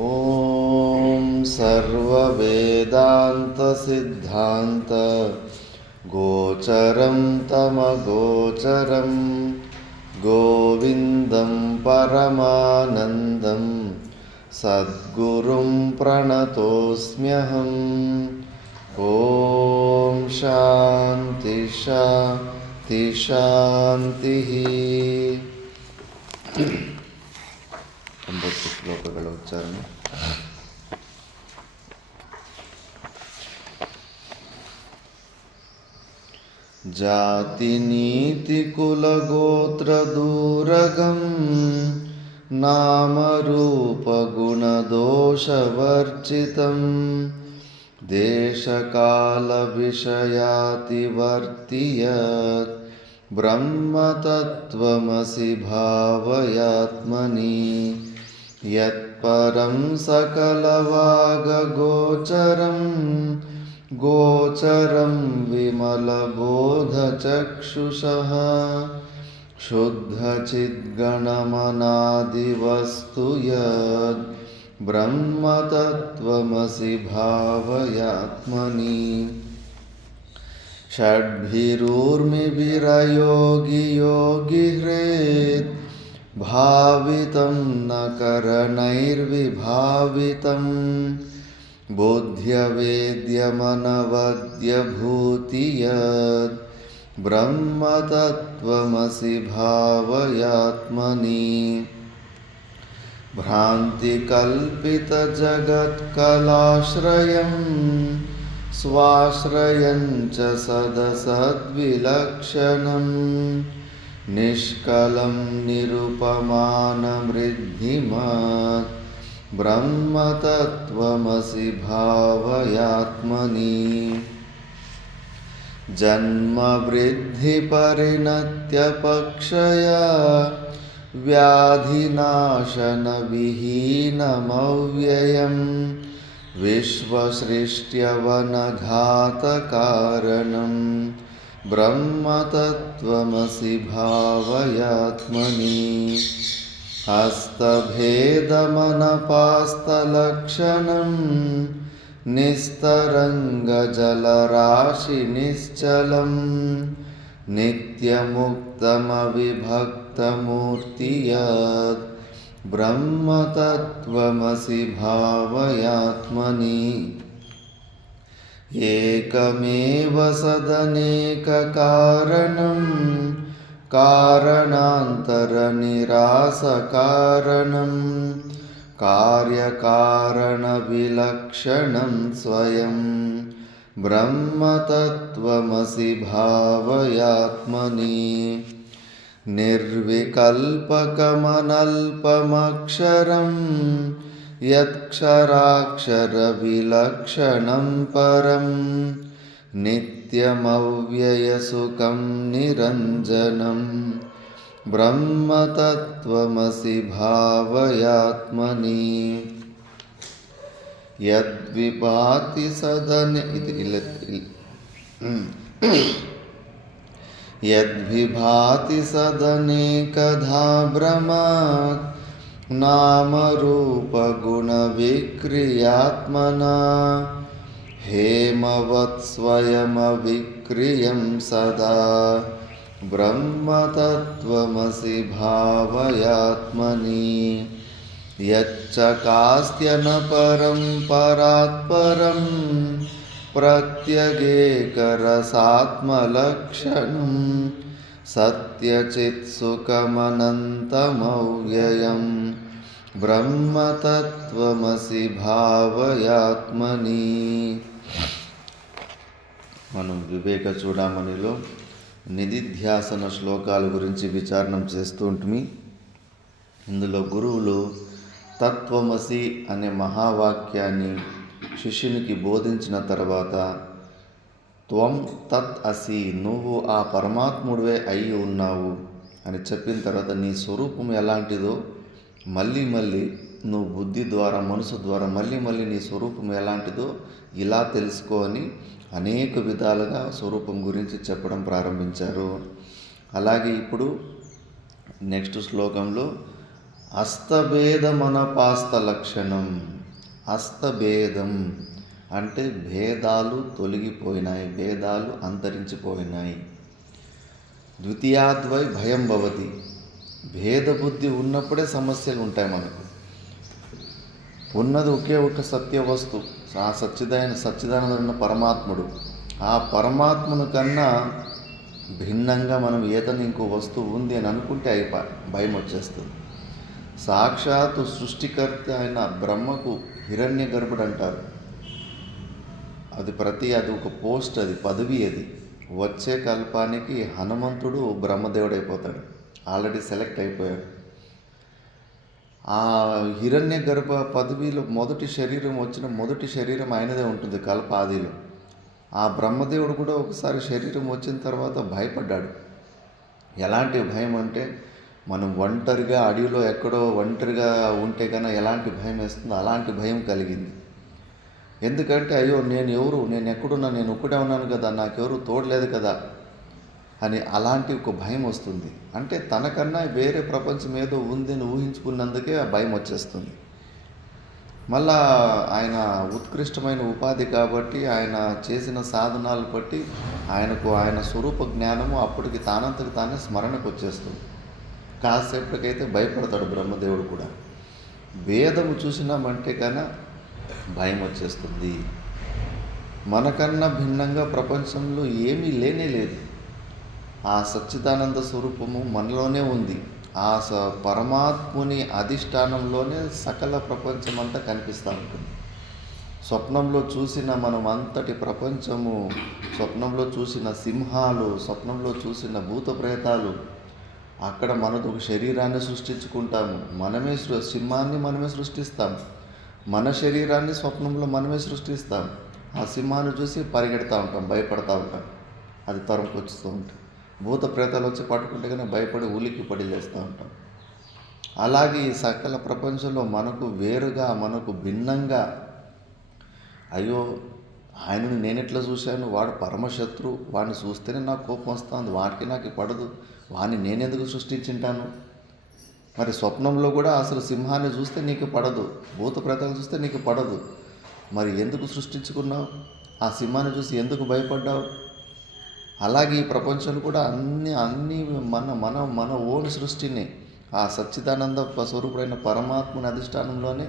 ఓం సర్వవేదాంతసిద్ధాంత గోచరం తమగోచరం గోవిందం పరమానందం సద్గురుం ప్రణతోస్మ్యహం. ఓం శాంతి శాంతి శాంతి. 9 ಶ್ಲೋಕಗಳ ಉಚ್ಚಾರಣೆ. ಜಾತಿ ನೀತಿ ಕುಲ ಗೋತ್ರ ದೂರಗಂ ನಾಮ ರೂಪ ಗುಣ ದೋಷ ವರ್ಜಿತಂ ದೇಶ ಕಾಲ ವಿಷಯಾತಿ ವರ್ತಿಯತ್ ಬ್ರಹ್ಮ ತತ್ವಮಸಿ ಭಾವಯಾತ್ಮನಿ ಯತ್ಪರಂ ಸಕಲವಾಗ ಗೋಚರಂ ಗೋಚರಂ ವಿಮಲಬೋಧಚಕ್ಷುಷಃ ಶುದ್ಧಚಿದ್ಗಣಮನಾದಿವಸ್ತು ಯದ್ ಬ್ರಹ್ಮತತ್ವಮಸಿ ಭಾವಯಾತ್ಮನಿ ಷಡ್ಭಿರೂರ್ಮಿಭಿರಯೋಗಿ ಯೋಗಿಹೃತ್ ಭಾವಿತಂ ನ ಕರಣೈರ್ವಿಭಾವಿತಂ ಬುದ್ಧ್ಯವೇದ್ಯಮನವದ್ಯಭೂತಿ ಯದ್ ಬ್ರಹ್ಮತತ್ವಮಸಿ ಭಾವಯಾತ್ಮನಿ ಭ್ರಾಂತಿಕಲ್ಪಿತಜಗತ್ಕಲಾಶ್ರಯಂ ಸ್ವಾಶ್ರಯಂ ಚ ಸದಸದ್ವಿಲಕ್ಷಣಂ ನಿಷ್ಕಲಂ ನಿರುಪಮಾನಮೃದ್ಧಿಮತ್ ಬ್ರಹ್ಮತತ್ವಮಸಿ ಭಾವಯಾತ್ಮನಿ ಜನ್ಮವೃದ್ಧಿಪರಿಣತ್ಯಪಕ್ಷಯ ವ್ಯಾಧಿನಾಶನವಿಹೀನಮವ್ಯಯಂ ವಿಶ್ವಸೃಷ್ಟ್ಯವನಘಾತಕಾರಣಂ ಬ್ರಹ್ಮತತ್ವಮಸಿ ಭಾವಯಾತ್ಮನಿ ಹಸ್ತಭೇದಮನಪಾಸ್ತಲಕ್ಷಣಂ ನಿಸ್ತರಂಗಜಲರಾಶಿನಿಶ್ಚಲಂ ನಿತ್ಯಮುಕ್ತಮವಿಭಕ್ತಮೂರ್ತಿ ಯದ್ ಬ್ರಹ್ಮತತ್ವಮಸಿ ಭಾವಯಾತ್ಮನಿ ಏಕಮೇವ ಸದನೇಕಕಾರಣಂ ಕಾರಣಾಂತರನಿರಾಸಕಾರಣಂ ಕಾರ್ಯಕಾರಣವಿಲಕ್ಷಣಂ ಸ್ವಯಂ ಬ್ರಹ್ಮತತ್ವಮಸಿ ಭಾವಯಾತ್ಮನಿ ನಿರ್ವಿಕಲ್ಪಕಮನಲ್ಪಮಕ್ಷರಂ ಯತ್ಕ್ಷರಾಕ್ಷರವಿಲಕ್ಷಣಂ ಪರಂ ನಿತ್ಯಮವ್ಯಯಸುಖಂ ನಿರಂಜನಂ ಬ್ರಹ್ಮತತ್ವಮಸಿ ಭಾವಯಾತ್ಮನಿ ಯದ್ವಿಭಾತಿ ಸದನೆ ಯದ್ವಿಭಾತಿ ಸದನೇಕಧಾ ಭ್ರಮಾತ್ ನಾಮರೂಪಗುಣವಿಕ್ರಿಯಾತ್ಮನಾ ಹೇಮವತ್ ಸ್ವಯಮವಿಕ್ರಿಯಂ ಸದಾ ಬ್ರಹ್ಮತತ್ವಮಸಿ ಭಾವಯಾತ್ಮನಿ ಯಚ್ಚಕಾಸ್ತ್ಯನ ಪರಂ ಪರಾತ್ಪರಂ ಪ್ರತ್ಯಗೇಕರಸಾತ್ಮಲಕ್ಷಣಂ ಸತ್ಯಚಿತ್ಸುಖಮನಂತಮವ್ಯಯಂ బ్రహ్మతత్వమసి భావయాత్మని. మనం వివేక చూడామణిలో నిధిధ్యాసన శ్లోకాల గురించి విచారణ చేస్తూ ఉంటుంది. ఇందులో గురువులు తత్వమసి అనే మహావాక్యాన్ని శిష్యునికి బోధించిన తర్వాత త్వం తత్ అసి, నువ్వు ఆ పరమాత్ముడివే అయి ఉన్నావు అని చెప్పిన తర్వాత నీ స్వరూపం ఎలాంటిదో మళ్ళీ నువ్వు బుద్ధి ద్వారా మనసు ద్వారా మళ్ళీ నీ స్వరూపం ఎలాంటిదో ఇలా తెలుసుకో అని అనేక విధాలుగా స్వరూపం గురించి చెప్పడం ప్రారంభించారు. అలాగే ఇప్పుడు నెక్స్ట్ శ్లోకంలో అస్తభేదమనపాస్త లక్షణం. అస్తభేదం అంటే భేదాలు తొలగిపోయినాయి, భేదాలు అంతరించిపోయినాయి. ద్వితీయాద్వై భయం భవతి. భేదబుద్ధి ఉన్నప్పుడే సమస్యలు ఉంటాయి మనకు. ఉన్నది ఒకే ఒక సత్య వస్తువు, ఆ సచ్చిదానంద ఉన్న పరమాత్ముడు. ఆ పరమాత్మను కన్నా భిన్నంగా మనం ఏదైనా ఇంకో వస్తువు ఉంది అని అనుకుంటే భయం వచ్చేస్తుంది. సాక్షాత్తు సృష్టికర్త అయిన బ్రహ్మకు హిరణ్య గర్భుడు అంటారు. అది ఒక పోస్ట్, అది పదవి. అది వచ్చే కల్పానికి హనుమంతుడు బ్రహ్మదేవుడు అయిపోతాడు, ఆల్రెడీ సెలెక్ట్ అయిపోయాడు. ఆ హిరణ్య గర్భ పదవిలో మొదటి శరీరం ఆయనదే ఉంటుంది కల్పాదిలో. ఆ బ్రహ్మదేవుడు కూడా ఒకసారి శరీరం వచ్చిన తర్వాత భయపడ్డాడు. ఎలాంటి భయం అంటే, మనం ఒంటరిగా అడవిలో ఎక్కడో ఒంటరిగా ఉంటే కన్నా ఎలాంటి భయం వేస్తుందో అలాంటి భయం కలిగింది. ఎందుకంటే అయ్యో నేను ఎక్కడున్నా, నేను ఒక్కడే ఉన్నాను కదా, నాకెవరు తోడలేదు కదా అని అలాంటి ఒక భయం వస్తుంది. అంటే తనకన్నా వేరే ప్రపంచం ఏదో ఉందని ఊహించుకున్నందుకే ఆ భయం వచ్చేస్తుంది. మళ్ళా ఆయన ఉత్కృష్టమైన ఉపాధి కాబట్టి ఆయన చేసిన సాధనాలు బట్టి ఆయన స్వరూప జ్ఞానము అప్పటికి తానంతకు తానే స్మరణకు వచ్చేస్తుంది. కాసేపటికైతే భయపడతాడు బ్రహ్మదేవుడు కూడా. భేదము చూసినామంటే కన్నా భయం వచ్చేస్తుంది. మనకన్నా భిన్నంగా ప్రపంచంలో ఏమీ లేనే లేదు. ఆ సచ్చిదానంద స్వరూపము మనలోనే ఉంది. ఆ పరమాత్ముని అధిష్టానంలోనే సకల ప్రపంచం అంతా కనిపిస్తూ ఉంటుంది. స్వప్నంలో చూసిన మనం అంతటి ప్రపంచము, స్వప్నంలో చూసిన సింహాలు, స్వప్నంలో చూసిన భూత ప్రేతాలు, అక్కడ మనకు ఒక శరీరాన్ని సృష్టించుకుంటాము. సింహాన్ని మనమే సృష్టిస్తాం. మన శరీరాన్ని స్వప్నంలో మనమే సృష్టిస్తాం. ఆ సింహాన్ని చూసి పరిగెడతా ఉంటాం, భయపడతా ఉంటాం, అది తరంకొచ్చుతూ ఉంటాం. భూత ప్రేతాలు వచ్చి పట్టుకుంటే కానీ భయపడి ఉలికి పడి లేస్తూ ఉంటాం. అలాగే ఈ సకల ప్రపంచంలో మనకు వేరుగా, మనకు భిన్నంగా, అయ్యో ఆయనను నేను ఎట్లా చూశాను, వాడు పరమశత్రు, వాడిని చూస్తేనే నాకు కోపం వస్తుంది, వాడికి నాకు పడదు, వాడిని నేనెందుకు సృష్టించింటాను. మరి స్వప్నంలో కూడా అసలు సింహాన్ని చూస్తే నీకు పడదు, భూత ప్రేతాలను చూస్తే నీకు పడదు, మరి ఎందుకు సృష్టించుకున్నావు? ఆ సింహాన్ని చూసి ఎందుకు భయపడ్డావు? అలాగే ఈ ప్రపంచంలో కూడా అన్నీ మన ఓన్ సృష్టిని, ఆ సచ్చిదానంద స్వరూపుడైన పరమాత్మని అధిష్టానంలోనే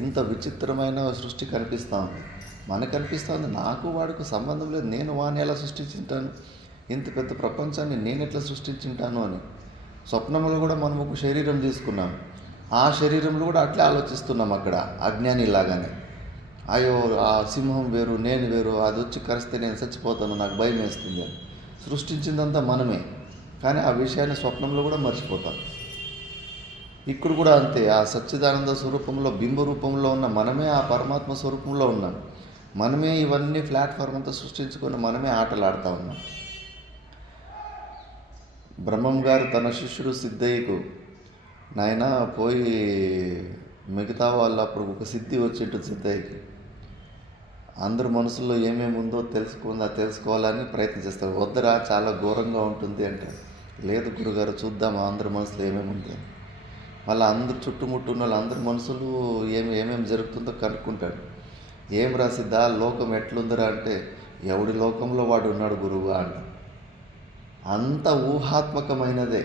ఇంత విచిత్రమైన సృష్టి కనిపిస్తూ ఉంది. మనకు కనిపిస్తుంది, నాకు వాడికి సంబంధం లేదు, నేను వాడిని ఎలా సృష్టించుంటాను, ఇంత పెద్ద ప్రపంచాన్ని నేను ఎట్లా సృష్టించుంటాను అని. స్వప్నంలో కూడా మనం ఒక శరీరం తీసుకున్నాం, ఆ శరీరంలో కూడా అట్లే ఆలోచిస్తున్నాం. అక్కడ అజ్ఞానిలాగానే, అయ్యో ఆ సింహం వేరు, నేను వేరు, అది వచ్చి కరిస్తే నేను చచ్చిపోతాను, నాకు భయం వేస్తుంది అని. సృష్టించిందంతా మనమే, కానీ ఆ విషయాన్ని స్వప్నంలో కూడా మర్చిపోతాం. ఇక్కడ కూడా అంతే. ఆ సచ్చిదానంద స్వరూపంలో, బింబ రూపంలో ఉన్న మనమే ఆ పరమాత్మ స్వరూపంలో ఉన్నాం. మనమే ఇవన్నీ ప్లాట్ఫామ్ అంతా సృష్టించుకొని మనమే ఆటలు ఆడుతూ ఉన్నాం. బ్రహ్మం గారు తన శిష్యుడు సిద్ధయ్యకు, నాయన పోయి మిగతా వాళ్ళు అప్పుడు ఒక సిద్ధి వచ్చింటుంది సిద్ధయ్యకి, అందరి మనసుల్లో ఏమేమి ఉందో తెలుసుకోవాలని ప్రయత్నం చేస్తారు. వద్దరా చాలా ఘోరంగా ఉంటుంది అంటే, లేదు గురుగారు చూద్దాం అందరి మనసులో ఏమేమి ఉంది. మళ్ళీ అందరు చుట్టుముట్టున్న వాళ్ళు అందరి మనసులు ఏమేమి జరుగుతుందో కనుక్కుంటాడు. ఏం రాసిద్దా లోకం ఎట్లుందిరా అంటే, ఎవడి లోకంలో వాడు ఉన్నాడు గురువు అంట. అంత ఊహాత్మకమైనదే,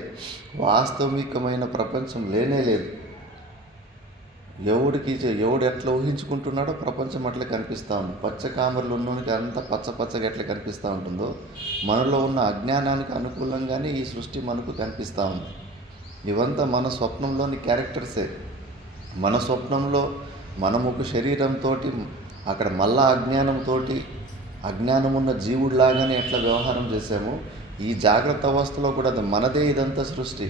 వాస్తవికమైన ప్రపంచం లేనే లేదు. ఎవడు ఎట్లా ఊహించుకుంటున్నాడో ప్రపంచం అట్లా కనిపిస్తూ ఉంది. పచ్చకామర్లు ఉన్నోనికి అంత పచ్చగా ఎట్లా కనిపిస్తూ ఉంటుందో, మనలో ఉన్న అజ్ఞానానికి అనుకూలంగానే ఈ సృష్టి మనకు కనిపిస్తూ ఉంది. ఇవంతా మన స్వప్నంలోని క్యారెక్టర్సే. మన స్వప్నంలో మనం ఒక శరీరంతో, అక్కడ మళ్ళా అజ్ఞానం ఉన్న జీవుడిలాగానే ఎట్లా వ్యవహారం చేసామో, ఈ జాగ్రత్త అవస్థలో కూడా మనదే ఇదంతా సృష్టి.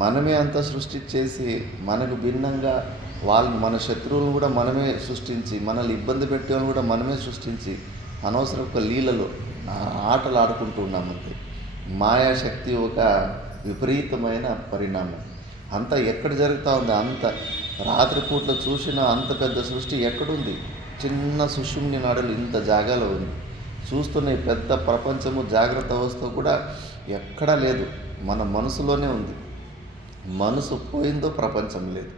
మనమే అంతా సృష్టించేసి మనకు భిన్నంగా మన శత్రువులను కూడా మనమే సృష్టించి, మనల్ని ఇబ్బంది పెట్టేవాళ్ళు కూడా మనమే సృష్టించి, అనవసరం ఒక లీలలు ఆటలు ఆడుకుంటూ ఉన్నామంతే. మాయాశక్తి ఒక విపరీతమైన పరిణామం. అంతా ఎక్కడ జరుగుతూ ఉంది? అంత రాత్రిపూట్ల చూసిన అంత పెద్ద సృష్టి ఎక్కడుంది? చిన్న సుషుమ్ని నాడులు ఇంత జాగాలో ఉంది. చూస్తున్న ఈ పెద్ద ప్రపంచము జాగ్రత్త అవస్థ కూడా ఎక్కడా లేదు, మన మనసులోనే ఉంది. మనసు పోయిందో ప్రపంచం లేదు.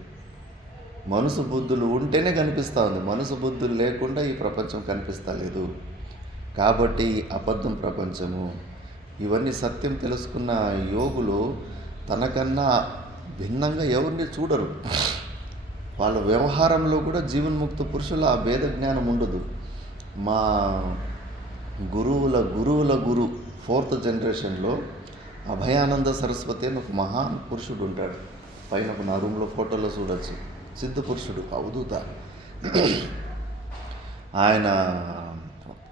మనసు బుద్ధులు ఉంటేనే కనిపిస్తూ ఉంది. మనసు బుద్ధులు లేకుండా ఈ ప్రపంచం కనిపిస్తలేదు. కాబట్టి ఈ అబద్ధం ప్రపంచము, ఇవన్నీ సత్యం తెలుసుకున్న యోగులు తనకన్నా భిన్నంగా ఎవరిని చూడరు. వాళ్ళ వ్యవహారంలో కూడా జీవన్ముక్త పురుషుల ఆ భేద జ్ఞానం ఉండదు. మా గురువుల గురువుల గురు 4th జనరేషన్లో అభయానంద సరస్వతి అని ఒక మహాన్ పురుషుడు ఉంటాడు. పైన నా రూమ్లో ఫోటోలో చూడొచ్చు. సిద్ధ పురుషుడు, అవధూత. ఆయన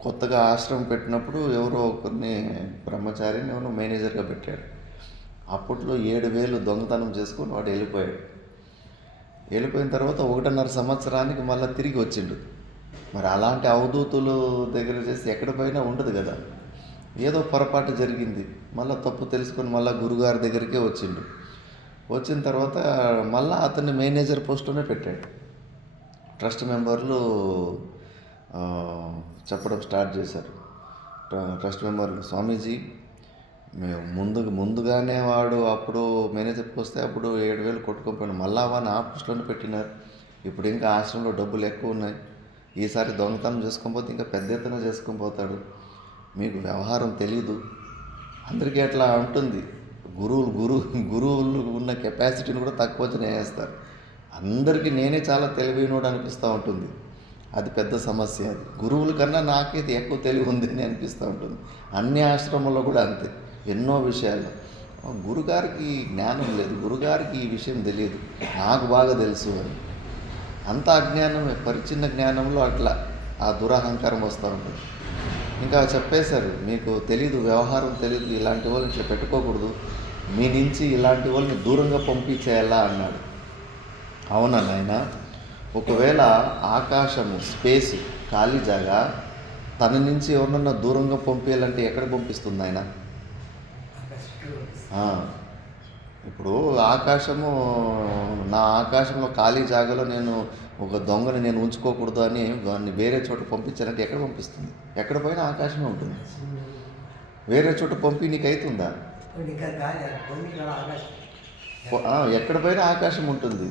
కొత్తగా ఆశ్రమం పెట్టినప్పుడు ఎవరో ఒకరిని బ్రహ్మచారిని ఎవరో మేనేజర్గా పెట్టాడు. అప్పట్లో 7,000 దొంగతనం చేసుకొని వాడు వెళ్ళిపోయిన తర్వాత 1.5 సంవత్సరానికి మళ్ళీ తిరిగి వచ్చిండు. మరి అలాంటి అవధూతులు దగ్గర చేసి ఎక్కడ పోయినా ఉండదు కదా. ఏదో పొరపాటు జరిగింది, మళ్ళీ తప్పు తెలుసుకొని మళ్ళీ గురుగారి దగ్గరికే వచ్చిండు. వచ్చిన తర్వాత మళ్ళీ అతన్ని మేనేజర్ పోస్టులోనే పెట్టాడు. ట్రస్ట్ మెంబర్లు చెప్పడం స్టార్ట్ చేశారు. ట్రస్ట్ మెంబర్లు, స్వామీజీ మేము ముందుగానే వాడు అప్పుడు మేనేజర్కి వస్తే అప్పుడు 7,000 కొట్టుకొని మళ్ళా వాడిని ఆ పోస్టులోనే పెట్టినారు. ఇప్పుడు ఇంకా ఆశ్రమంలో డబ్బులు ఎక్కువ ఉన్నాయి. ఈసారి దొంగతనం చేసుకోకపోతే ఇంకా పెద్ద ఎత్తున చేసుకొని పోతాడు. మీకు వ్యవహారం తెలీదు. అందరికీ అట్లా ఉంటుంది. గురువులు ఉన్న కెపాసిటీని కూడా తక్కువ వేస్తారు. అందరికీ నేనే చాలా తెలివైనోడు అనిపిస్తూ ఉంటుంది. అది పెద్ద సమస్య. అది గురువుల కన్నా నాకైతే ఎక్కువ తెలివి ఉంది అని అనిపిస్తూ ఉంటుంది. అన్ని ఆశ్రమంలో కూడా అంతే. ఎన్నో విషయాల్లో గురుగారికి జ్ఞానం లేదు, గురుగారికి ఈ విషయం తెలియదు, నాకు బాగా తెలుసు అని. అంత అజ్ఞానమే. పరిచిన్న జ్ఞానంలో అట్లా ఆ దురహంకారం వస్తూ ఉంటుంది. ఇంకా చెప్పేశారు, మీకు తెలీదు, వ్యవహారం తెలీదు, ఇలాంటి వాళ్ళని ఇట్లా పెట్టుకోకూడదు, మీ నుంచి ఇలాంటి వాళ్ళని దూరంగా పంపించేయాలా అన్నాడు. అవునా నాయన, ఒకవేళ ఆకాశము, స్పేస్, ఖాళీ జాగా తన నుంచి ఎవరినన్నా దూరంగా పంపించాలంటే ఎక్కడ పంపిస్తుంది ఆయన? ఇప్పుడు ఆకాశము, నా ఆకాశంలో ఖాళీ జాగాలో నేను ఒక దొంగని నేను ఉంచుకోకూడదు అని వాడిని వేరే చోట పంపించాలంటే ఎక్కడ పంపిస్తుంది? ఎక్కడ పోయినా ఆకాశమే ఉంటుంది. వేరే చోట పంపి నీకు అవుతుందా? ఎక్కడ పోయినా ఆకాశం ఉంటుంది.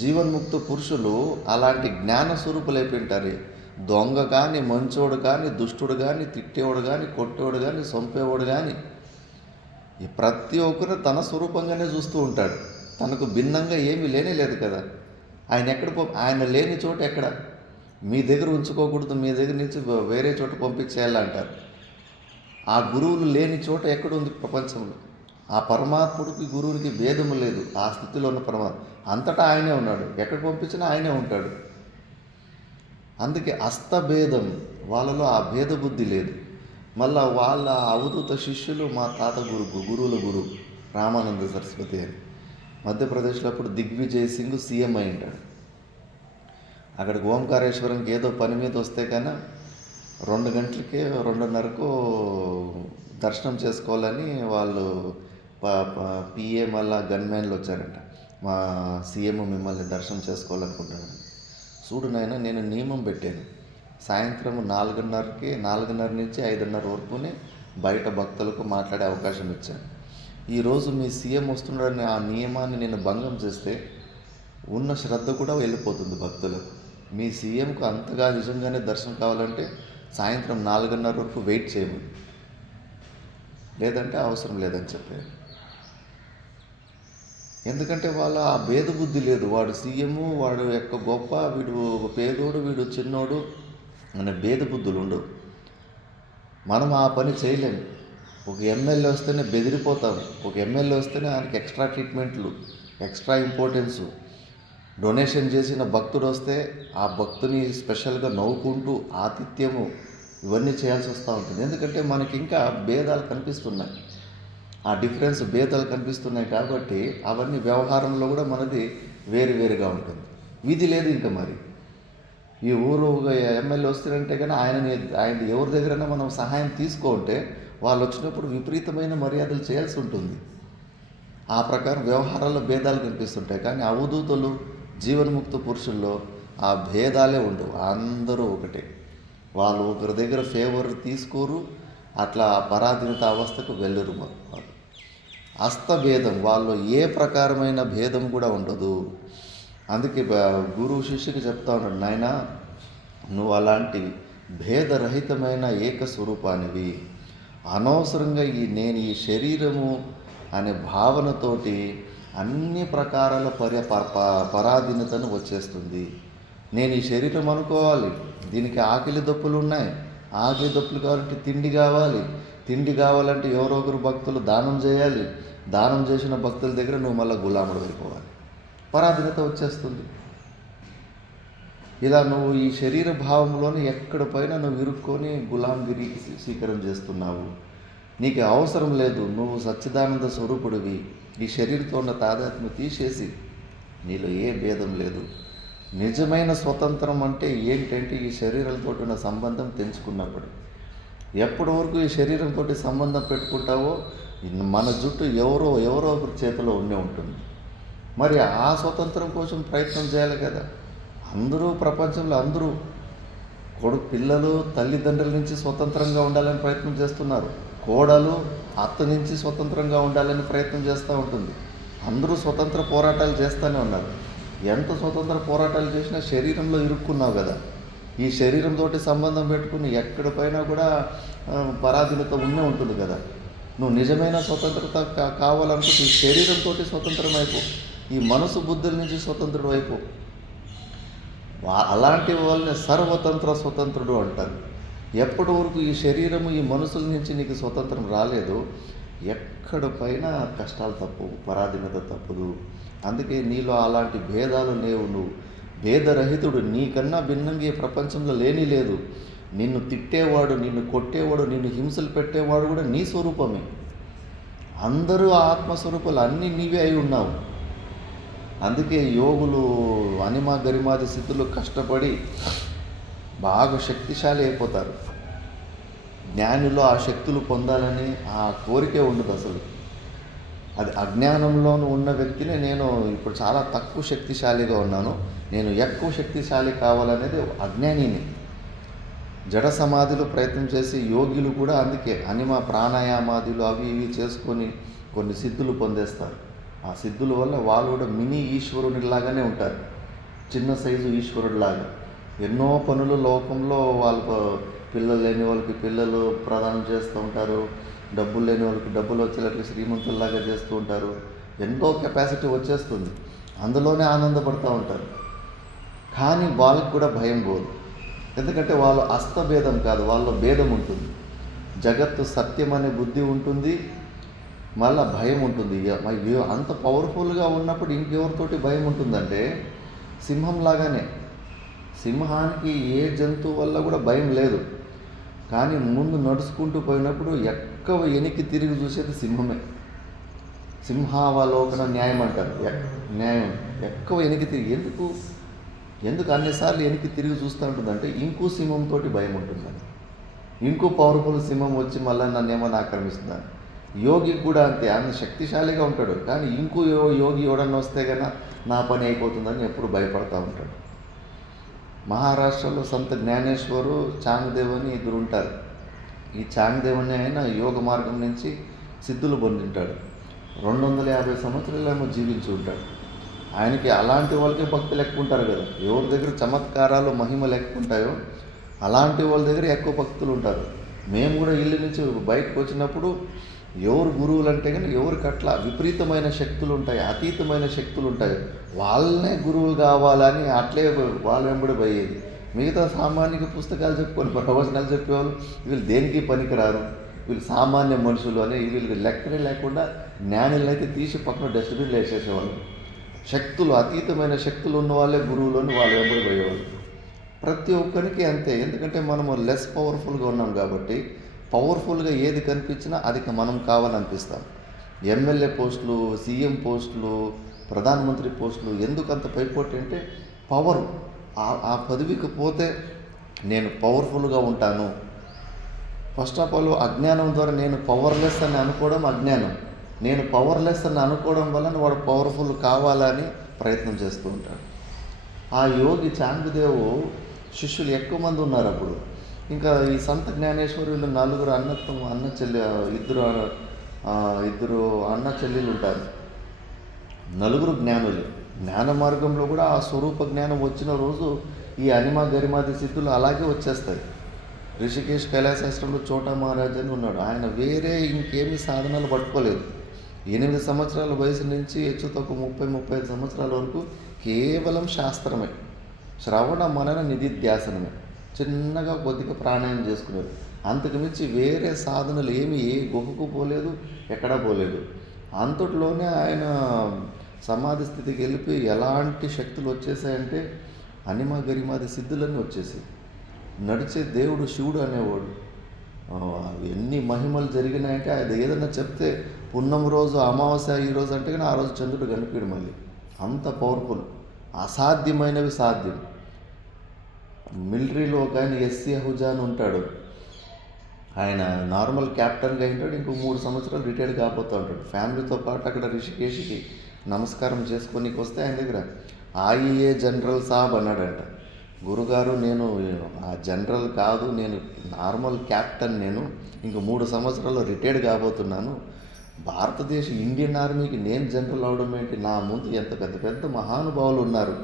జీవన్ముక్త పురుషులు అలాంటి జ్ఞాన స్వరూపులు అయిపోయింటారు. దొంగ కానీ, మంచోడు కానీ, దుష్టుడు కానీ, తిట్టేవాడు కానీ, కొట్టేవాడు కానీ, చంపేవాడు కానీ ప్రతి ఒక్కరు తన స్వరూపంగానే చూస్తూ ఉంటాడు. తనకు భిన్నంగా ఏమీ లేనే లేదు కదా. ఆయన లేని చోట ఎక్కడ? మీ దగ్గర ఉంచుకోకూడదు, మీ దగ్గర నుంచి వేరే చోట పంపించేయాలంటారు. ఆ గురువులు లేని చోట ఎక్కడ ఉంది ప్రపంచంలో? ఆ పరమాత్ముడికి గురువునికి భేదము లేదు. ఆ స్థితిలో ఉన్న పరమాత్మ అంతటా ఆయనే ఉన్నాడు. ఎక్కడ పంపించినా ఆయనే ఉంటాడు. అందుకే అస్తభేదం, వాళ్ళలో ఆ భేద బుద్ధి లేదు. మళ్ళా వాళ్ళ అవధూత శిష్యులు మా తాత గురువుల గురువు రామానంద సరస్వతి అని. మధ్యప్రదేశ్లో అప్పుడు దిగ్విజయ్ సింగ్ సీఎం అయి ఉంటాడు. అక్కడికి ఓంకారేశ్వరంకి ఏదో పని మీద వస్తే కన్నా 2 గంటలకి 2:30కు దర్శనం చేసుకోవాలని వాళ్ళు పిఏ మళ్ళా గన్మ్యాన్లు వచ్చారంట. మా సీఎం మిమ్మల్ని దర్శనం చేసుకోవాలనుకుంటున్నాను. చూడు నాయన, నేను నియమం పెట్టాను, సాయంత్రం 4:30 నుంచి 5:30 వరకునే బయట భక్తులకు మాట్లాడే అవకాశం ఇచ్చాను. ఈరోజు మీ సీఎం వస్తున్నాడని ఆ నియమాన్ని నేను భంగం చేస్తే ఉన్న శ్రద్ధ కూడా వెళ్ళిపోతుంది భక్తులకు. మీ సీఎంకు అంతగా నిజంగానే దర్శనం కావాలంటే సాయంత్రం 4:30 వరకు వెయిట్ చేయమని, లేదంటే అవసరం లేదని చెప్పారు. ఎందుకంటే వాళ్ళ ఆ భేద బుద్ధి లేదు. వాడు సీఎము, వాడు యొక్క గొప్ప, వీడు పేదోడు, వీడు చిన్నోడు అనే భేద బుద్ధులు ఉండవు. మనం ఆ పని చేయలేము. ఒక ఎమ్మెల్యే వస్తేనే బెదిరిపోతాం. ఒక ఎమ్మెల్యే వస్తేనే ఆయనకి ఎక్స్ట్రా ట్రీట్మెంట్లు, ఎక్స్ట్రా ఇంపార్టెన్సు. డొనేషన్ చేసిన భక్తుడు వస్తే ఆ భక్తుని స్పెషల్గా నవ్వుకుంటూ ఆతిథ్యము ఇవన్నీ చేయాల్సి వస్తూ ఉంటుంది. ఎందుకంటే మనకి ఇంకా భేదాలు కనిపిస్తున్నాయి, ఆ భేదాలు కనిపిస్తున్నాయి. కాబట్టి అవన్నీ వ్యవహారంలో కూడా మనది వేరుగా ఉంటుంది. విధి లేదు ఇంకా. మరి ఈ ఊరు ఎమ్మెల్యే వస్తారంటే కానీ ఆయన ఎవరి దగ్గరైనా మనం సహాయం తీసుకుంటే వాళ్ళు వచ్చినప్పుడు విపరీతమైన మర్యాదలు చేయాల్సి ఉంటుంది. ఆ ప్రకారం వ్యవహారాల్లో భేదాలు కనిపిస్తుంటాయి. కానీ అవధూతులు, జీవన్ముక్త పురుషుల్లో ఆ భేదాలే ఉండవు. అందరూ ఒకటే. వాళ్ళు ఒకరి దగ్గర ఫేవర్ తీసుకోరు, అట్లా పరాధీనత అవస్థకు వెళ్ళరు. వాళ్ళు హస్తభేదం, వాళ్ళు ఏ ప్రకారమైన భేదం కూడా ఉండదు. అందుకే గురువు శిష్యుకి చెప్తా ఉన్నాడు, నాయనా నువ్వు అలాంటి భేదరహితమైన ఏక స్వరూపానివి. అనవసరంగా నేను ఈ శరీరము అనే భావనతోటి అన్ని ప్రకారాల పరాధీనతను వచ్చేస్తుంది. నేను ఈ శరీరం అనుకోవాలి, దీనికి ఆకలి దప్పులు ఉన్నాయి, ఆకలి దప్పులు కావాలంటే తిండి కావాలి, తిండి కావాలంటే ఎవరో ఒకరు భక్తులు దానం చేయాలి, దానం చేసిన భక్తుల దగ్గర నువ్వు మళ్ళీ గులాముడు అయిపోవాలి, పరాధీనత వచ్చేస్తుంది. ఇలా నువ్వు ఈ శరీర భావంలోనే ఎక్కడ పైన నువ్వు ఇరుక్కొని గులాంగిరి స్వీకారం చేస్తున్నావు. నీకు అవసరం లేదు, నువ్వు సచ్చిదానంద స్వరూపుడివి. ఈ శరీరంతో ఉన్న తాదాత్మ్యం తీసేసి నీలో ఏ భేదం లేదు. నిజమైన స్వతంత్రం అంటే ఏంటంటే ఈ శరీరంతో ఉన్న సంబంధం తెంచుకున్నప్పుడు. ఎప్పటి వరకు ఈ శరీరంతో సంబంధం పెట్టుకుంటావో మన జుట్టు ఎవరో ఒకరి చేతిలో ఉండే ఉంటుంది. మరి ఆ స్వతంత్రం కోసం ప్రయత్నం చేయాలి కదా. అందరూ ప్రపంచంలో అందరూ పిల్లలు తల్లిదండ్రుల నుంచి స్వతంత్రంగా ఉండాలని ప్రయత్నం చేస్తున్నారు, కోడలు అత్త నుంచి స్వతంత్రంగా ఉండాలని ప్రయత్నం చేస్తూ ఉంటుంది. అందరూ స్వతంత్ర పోరాటాలు చేస్తూనే ఉన్నారు. ఎంత స్వతంత్ర పోరాటాలు చేసినా శరీరంలో ఇరుక్కున్నావు కదా. ఈ శరీరంతో సంబంధం పెట్టుకుని ఎక్కడిపైనా కూడా పరాధీనత ఉండే ఉంటుంది కదా. నువ్వు నిజమైన స్వతంత్రత కావాలనుకుంటే ఈ శరీరంతో స్వతంత్రం అయిపో, ఈ మనసు బుద్ధుల నుంచి స్వతంత్రుడు అయిపో. అలాంటి వాళ్ళని సర్వతంత్ర స్వతంత్రుడు అంటారు. ఎప్పటి వరకు ఈ శరీరము ఈ మనసుల నుంచి నీకు స్వతంత్రం రాలేదు, ఎక్కడ పైన కష్టాలు తప్పవు, పరాధీనత తప్పదు. అందుకే నీలో అలాంటి భేదాలు లేవు. నువ్వు భేదరహితుడు, నీకన్నా భిన్నంగా ఈ ప్రపంచంలో లేని లేదు. నిన్ను తిట్టేవాడు, నిన్ను కొట్టేవాడు, నిన్ను హింసలు పెట్టేవాడు కూడా నీ స్వరూపమే. అందరూ ఆత్మస్వరూపాలు, అన్నీ నీవే అయి ఉన్నావు. అందుకే యోగులు అనిమా గరిమాది స్థితులు కష్టపడి బాగా శక్తిశాలి అయిపోతారు. జ్ఞానిలో ఆ శక్తులు పొందాలని ఆ కోరికే ఉండదు అసలు. అది అజ్ఞానంలోనూ ఉన్న వ్యక్తిని నేను ఇప్పుడు చాలా తక్కువ శక్తిశాలిగా ఉన్నాను, నేను ఎక్కువ శక్తిశాలి కావాలనేది అజ్ఞానిని. జడ సమాధిలో ప్రయత్నం చేసి యోగులు కూడా అందుకే అనిమ ప్రాణాయామాదులు అవి ఇవి చేసుకొని కొన్ని సిద్ధులు పొందేస్తారు. ఆ సిద్ధుల వల్ల వాళ్ళు కూడా మినీ ఈశ్వరునిలాగానే ఉంటారు, చిన్న సైజు ఈశ్వరుడిలాగా. ఎన్నో పనులు లోకంలో వాళ్ళ పిల్లలు లేని వాళ్ళకి పిల్లలు ప్రదానం చేస్తూ ఉంటారు, డబ్బులు లేని వాళ్ళకి డబ్బులు వచ్చేలాగా శ్రీమంతుల్లాగా చేస్తూ ఉంటారు. ఎంతో కెపాసిటీ వచ్చేస్తుంది, అందులోనే ఆనందపడుతూ ఉంటారు. కానీ వాళ్ళకి కూడా భయం పోదు, ఎందుకంటే వాళ్ళు అస్తభేదం కాదు, వాళ్ళలో భేదం ఉంటుంది. జగత్తు సత్యం అనే బుద్ధి ఉంటుంది, మళ్ళీ భయం ఉంటుంది. అంత పవర్ఫుల్గా ఉన్నప్పుడు ఇంకెవరితోటి భయం ఉంటుందంటే సింహంలాగానే. సింహానికి ఏ జంతువు వల్ల కూడా భయం లేదు, కానీ ముందు నడుచుకుంటూ పోయినప్పుడు ఎక్కువ వెనక్కి తిరిగి చూసేది సింహమే. సింహావలోకన న్యాయం అంటారు, న్యాయం. ఎక్కువ వెనక్కి తిరిగి ఎందుకు అన్నిసార్లు వెనక్కి తిరిగి చూస్తూ ఉంటుందంటే ఇంకో సింహంతో భయం ఉంటుందని. ఇంకో పవర్ఫుల్ సింహం వచ్చి మళ్ళీ నన్ను ఏమన్నా ఆక్రమిస్తుందని. యోగికి కూడా అంతే, ఆయన శక్తిశాలిగా ఉంటాడు, కానీ ఇంకో యోగి ఎవడన్నా వస్తే కన్నా నా పని అయిపోతుందని ఎప్పుడు భయపడతా ఉంటాడు. మహారాష్ట్రలో సంత జ్ఞానేశ్వరు, చాంగ్దేవ్ అని ఇద్దరు ఉంటారు. ఈ చాంగ్దేవ్ అని ఆయన యోగ మార్గం నుంచి సిద్ధులు పొందింటాడు. 250 సంవత్సరాలేమో జీవించి ఉంటాడు. ఆయనకి అలాంటి వాళ్ళకే భక్తులు ఎక్కువ ఉంటారు కదా. ఎవరి దగ్గర చమత్కారాలు మహిమలు ఎక్కువ ఉంటాయో అలాంటి వాళ్ళ దగ్గర ఎక్కువ భక్తులు ఉంటారు. మేము కూడా ఇల్లు నుంచి బయటకు వచ్చినప్పుడు ఎవరు గురువులు అంటే కానీ ఎవరికి అట్లా విపరీతమైన శక్తులు ఉంటాయి, అతీతమైన శక్తులు ఉంటాయి, వాళ్ళనే గురువులు కావాలని అట్లే వాళ్ళ వెంబడి పోయేది. మిగతా సామాన్య పుస్తకాలు చెప్పుకొని ప్రవచనాలు చెప్పేవాళ్ళు వీళ్ళు దేనికి పనికిరారు, వీళ్ళు సామాన్య మనుషులు అని వీళ్ళకి లెక్కనే లేకుండా జ్ఞానులైతే తీసి పక్కన డస్ట్బిన్లు వేసేసేవాళ్ళు. శక్తులు, అతీతమైన శక్తులు ఉన్న వాళ్ళే గురువులని వాళ్ళు వెంబడి పోయేవాళ్ళు. ప్రతి ఒక్కరికి అంతే, ఎందుకంటే మనము లెస్ పవర్ఫుల్గా ఉన్నాం కాబట్టి పవర్ఫుల్గా ఏది కనిపించినా అది మనం కావాలనిపిస్తాం. ఎమ్మెల్యే పోస్టులు, సీఎం పోస్టులు, ప్రధానమంత్రి పోస్టులు ఎందుకు అంత పైపోటీ అంటే పవర్. ఆ పదవికి పోతే నేను పవర్ఫుల్గా ఉంటాను. ఫస్ట్ ఆఫ్ ఆల్ అజ్ఞానం ద్వారా నేను పవర్లెస్ అని అనుకోవడం అజ్ఞానం. నేను పవర్లెస్ అని అనుకోవడం వల్ల వాడు పవర్ఫుల్ కావాలని ప్రయత్నం చేస్తూ ఉంటాడు. ఆ యోగి చాంగుదేవు శిష్యులు ఎక్కువ మంది ఉన్నారు అప్పుడు. ఇంకా ఈ సంత జ్ఞానేశ్వరులు నలుగురు అన్న చెల్లి, ఇద్దరు ఇద్దరు అన్న చెల్లెలు ఉంటారు, నలుగురు జ్ఞానులు. జ్ఞాన మార్గంలో కూడా ఆ స్వరూప జ్ఞానం వచ్చిన రోజు ఈ అనిమ గరిమాది సిద్ధులు అలాగే వచ్చేస్తాయి. రిషికేశ్ కైలాసాశ్రమంలో చోటా మహారాజ్ అని ఉన్నాడు. ఆయన వేరే ఇంకేమీ సాధనాలు పట్టుకోలేదు. 8 సంవత్సరాల వయసు నుంచి హెచ్చు తక్కువ 30-35 సంవత్సరాల వరకు కేవలం శాస్త్రమే, శ్రవణ మనన నిధిధ్యాసనమే, చిన్నగా కొద్దిగా ప్రాణాయామం చేసుకునేది. అంతకుమించి వేరే సాధనలు ఏమి ఏ గుహకు పోలేదు, ఎక్కడా పోలేదు. అంతటిలోనే ఆయన సమాధి స్థితికి వెళ్ళిపోయి ఎలాంటి శక్తులు వచ్చేసాయంటే అనిమ గరిమాది సిద్ధులన్నీ వచ్చేసాయి. నడిచే దేవుడు శివుడు అనేవాడు. ఎన్ని మహిమలు జరిగినాయంటే అది ఏదన్నా చెప్తే పున్నమ రోజు అమావాస్య ఈ రోజు అంటే కానీ ఆ రోజు చంద్రుడు కనిపించడు మళ్ళీ. అంత పవర్ఫుల్, అసాధ్యమైనవి సాధ్యం. మిలిటరీలో కానీ ఎస్సీ అహుజా అని ఉంటాడు. ఆయన నార్మల్ క్యాప్టెన్గా ఉంటాడు. ఇంకో 3 సంవత్సరాలు రిటైర్డ్ కాకపోతూ ఉంటాడు. ఫ్యామిలీతో పాటు అక్కడ రిషికేశ్కి నమస్కారం చేసుకోనికి వస్తే ఆయన దగ్గర ఆయిఏ జనరల్ సాబ్ అన్నాడంట. గురుగారు, నేను ఆ జనరల్ కాదు, నేను నార్మల్ క్యాప్టెన్, నేను ఇంక 3 సంవత్సరాల్లో రిటైర్డ్ కాబోతున్నాను. భారతదేశ ఇండియన్ ఆర్మీకి నేను జనరల్ అవడం ఏంటి? నా ముందు ఎంత పెద్ద పెద్ద మహానుభావులు ఉన్నారు,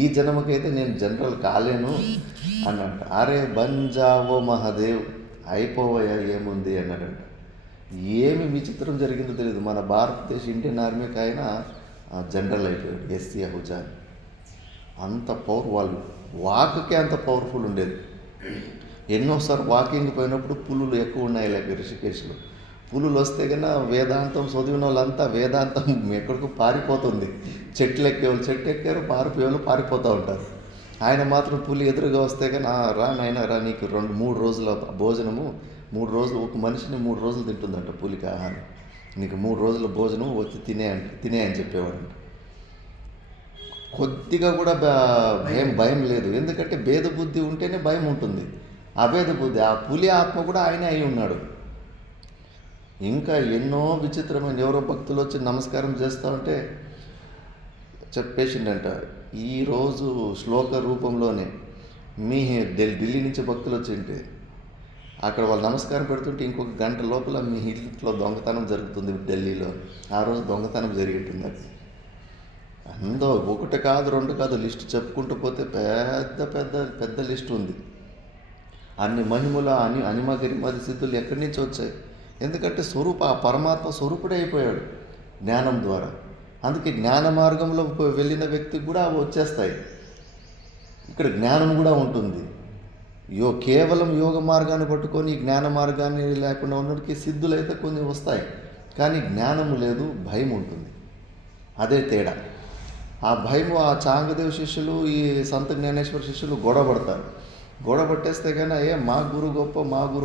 ఈ జన్మకైతే నేను జనరల్ కాలేను అన్నట్ట. అరే బంజావో మహాదేవ్, అయిపోవయ్యా ఏముంది అన్నాడంట. ఏమి విచిత్రం జరిగిందో తెలియదు, మన భారతదేశ ఇండియన్ ఆర్మీకి ఆయన జనరల్ అయిపోయాడు, ఎస్సీ అహుజా. అంత పవర్, వాళ్ళు వాక్కే అంత పవర్ఫుల్ ఉండేది. ఎన్నోసార్లు వాకింగ్ పోయినప్పుడు పులులు ఎక్కువ ఉన్నాయి లేక రిషికేశ్లో. పులులు వస్తే కన్నా వేదాంతం చదివిన వాళ్ళంతా వేదాంతం ఎక్కడికో పారిపోతుంది. చెట్లు ఎక్కేవాళ్ళు చెట్టు ఎక్కారు, పారిపోయేవాళ్ళు పారిపోతూ ఉంటారు. ఆయన మాత్రం పులి ఎదురుగా వస్తే కానీ రా నాయన రా, నీకు 2-3 రోజుల భోజనము, 3 రోజులు ఒక మనిషిని 3 రోజులు తింటుందంట పులికి ఆహారం, నీకు 3 రోజుల భోజనం వచ్చి తినే అని చెప్పేవాడంట. కొద్దిగా కూడా భయం లేదు. ఎందుకంటే భేద బుద్ధి ఉంటేనే భయం ఉంటుంది. అభేద బుద్ధి, ఆ పులి ఆత్మ కూడా ఆయనే అయి ఉన్నాడు. ఇంకా ఎన్నో విచిత్రమైన, ఎవరో భక్తులు వచ్చి నమస్కారం చేస్తూ ఉంటే చెప్పేసిండంట, ఈరోజు శ్లోక రూపంలోనే మీ ఢిల్లీ నుంచి భక్తులు వచ్చింటే అక్కడ వాళ్ళు నమస్కారం పెడుతుంటే ఇంకొక గంట లోపల మీ ఇంట్లో దొంగతనం జరుగుతుంది ఢిల్లీలో. ఆ రోజు దొంగతనం జరిగి ఉంటుంది. అది అందో 1 కాదు 2 కాదు, లిస్టు చెప్పుకుంటూ పోతే పెద్ద పెద్ద పెద్ద లిస్టు ఉంది. అన్ని మహిమలు అనిమ గరిమాది సిద్ధులు ఎక్కడి నుంచి వచ్చాయి? ఎందుకంటే స్వరూప, ఆ పరమాత్మ స్వరూపుడే అయిపోయాడు జ్ఞానం ద్వారా. అందుకే జ్ఞాన మార్గంలో వెళ్ళిన వ్యక్తికి కూడా అవి వచ్చేస్తాయి. ఇక్కడ జ్ఞానం కూడా ఉంటుంది. కేవలం యోగ మార్గాన్ని పట్టుకొని జ్ఞాన మార్గాన్ని లేకుండా ఉన్నటికి సిద్ధులు అయితే కొన్ని వస్తాయి, కానీ జ్ఞానము లేదు, భయం ఉంటుంది. అదే తేడా. ఆ భయము, ఆ చాంగదేవ్ శిష్యులు, ఈ సంత జ్ఞానేశ్వర శిష్యులు గొడవపడతారు. గొడవపట్టేస్తే కానీ మా గురు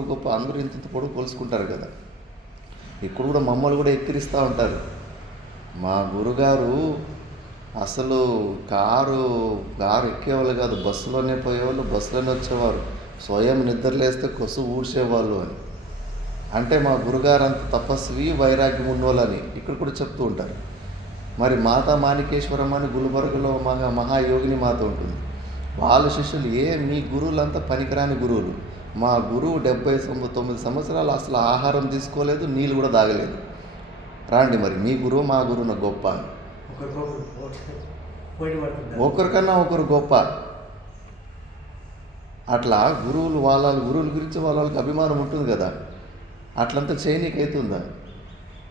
గొప్ప అందరూ ఇంత పొడుగు కొలుసుకుంటారు కదా. ఇక్కడ కూడా మమ్మల్ని కూడా ఎక్కిరిస్తూ ఉంటారు. మా గురుగారు అసలు కారు ఎక్కేవాళ్ళు కాదు, బస్సులోనే పోయేవాళ్ళు, బస్సులోనే వచ్చేవారు, స్వయం నిద్రలేస్తే కొసు ఊడ్చేవాళ్ళు అని. అంటే మా గురుగారు అంత తపస్వి, వైరాగ్యం ఉన్నోళ్ళని ఇక్కడ కూడా చెప్తూ ఉంటారు. మరి మాతా మాణికేశ్వరం అని గుల్బర్గలో మహాయోగిని మాత ఉంటుంది. వాళ్ళ శిష్యులు మీ గురువులంతా పనికిరాని గురువులు. మా గురువు 79 సంవత్సరాలు అసలు ఆహారం తీసుకోలేదు, నీళ్ళు కూడా తాగలేదు. రాండి మరి మీ గురువు మా గురువున గొప్ప, ఒకరికన్నా ఒకరు గొప్ప. అట్లా గురువులు గురువుల గురించి వాళ్ళకి అభిమానం ఉంటుంది కదా, అట్లంతా చేయనీకి అవుతుందా?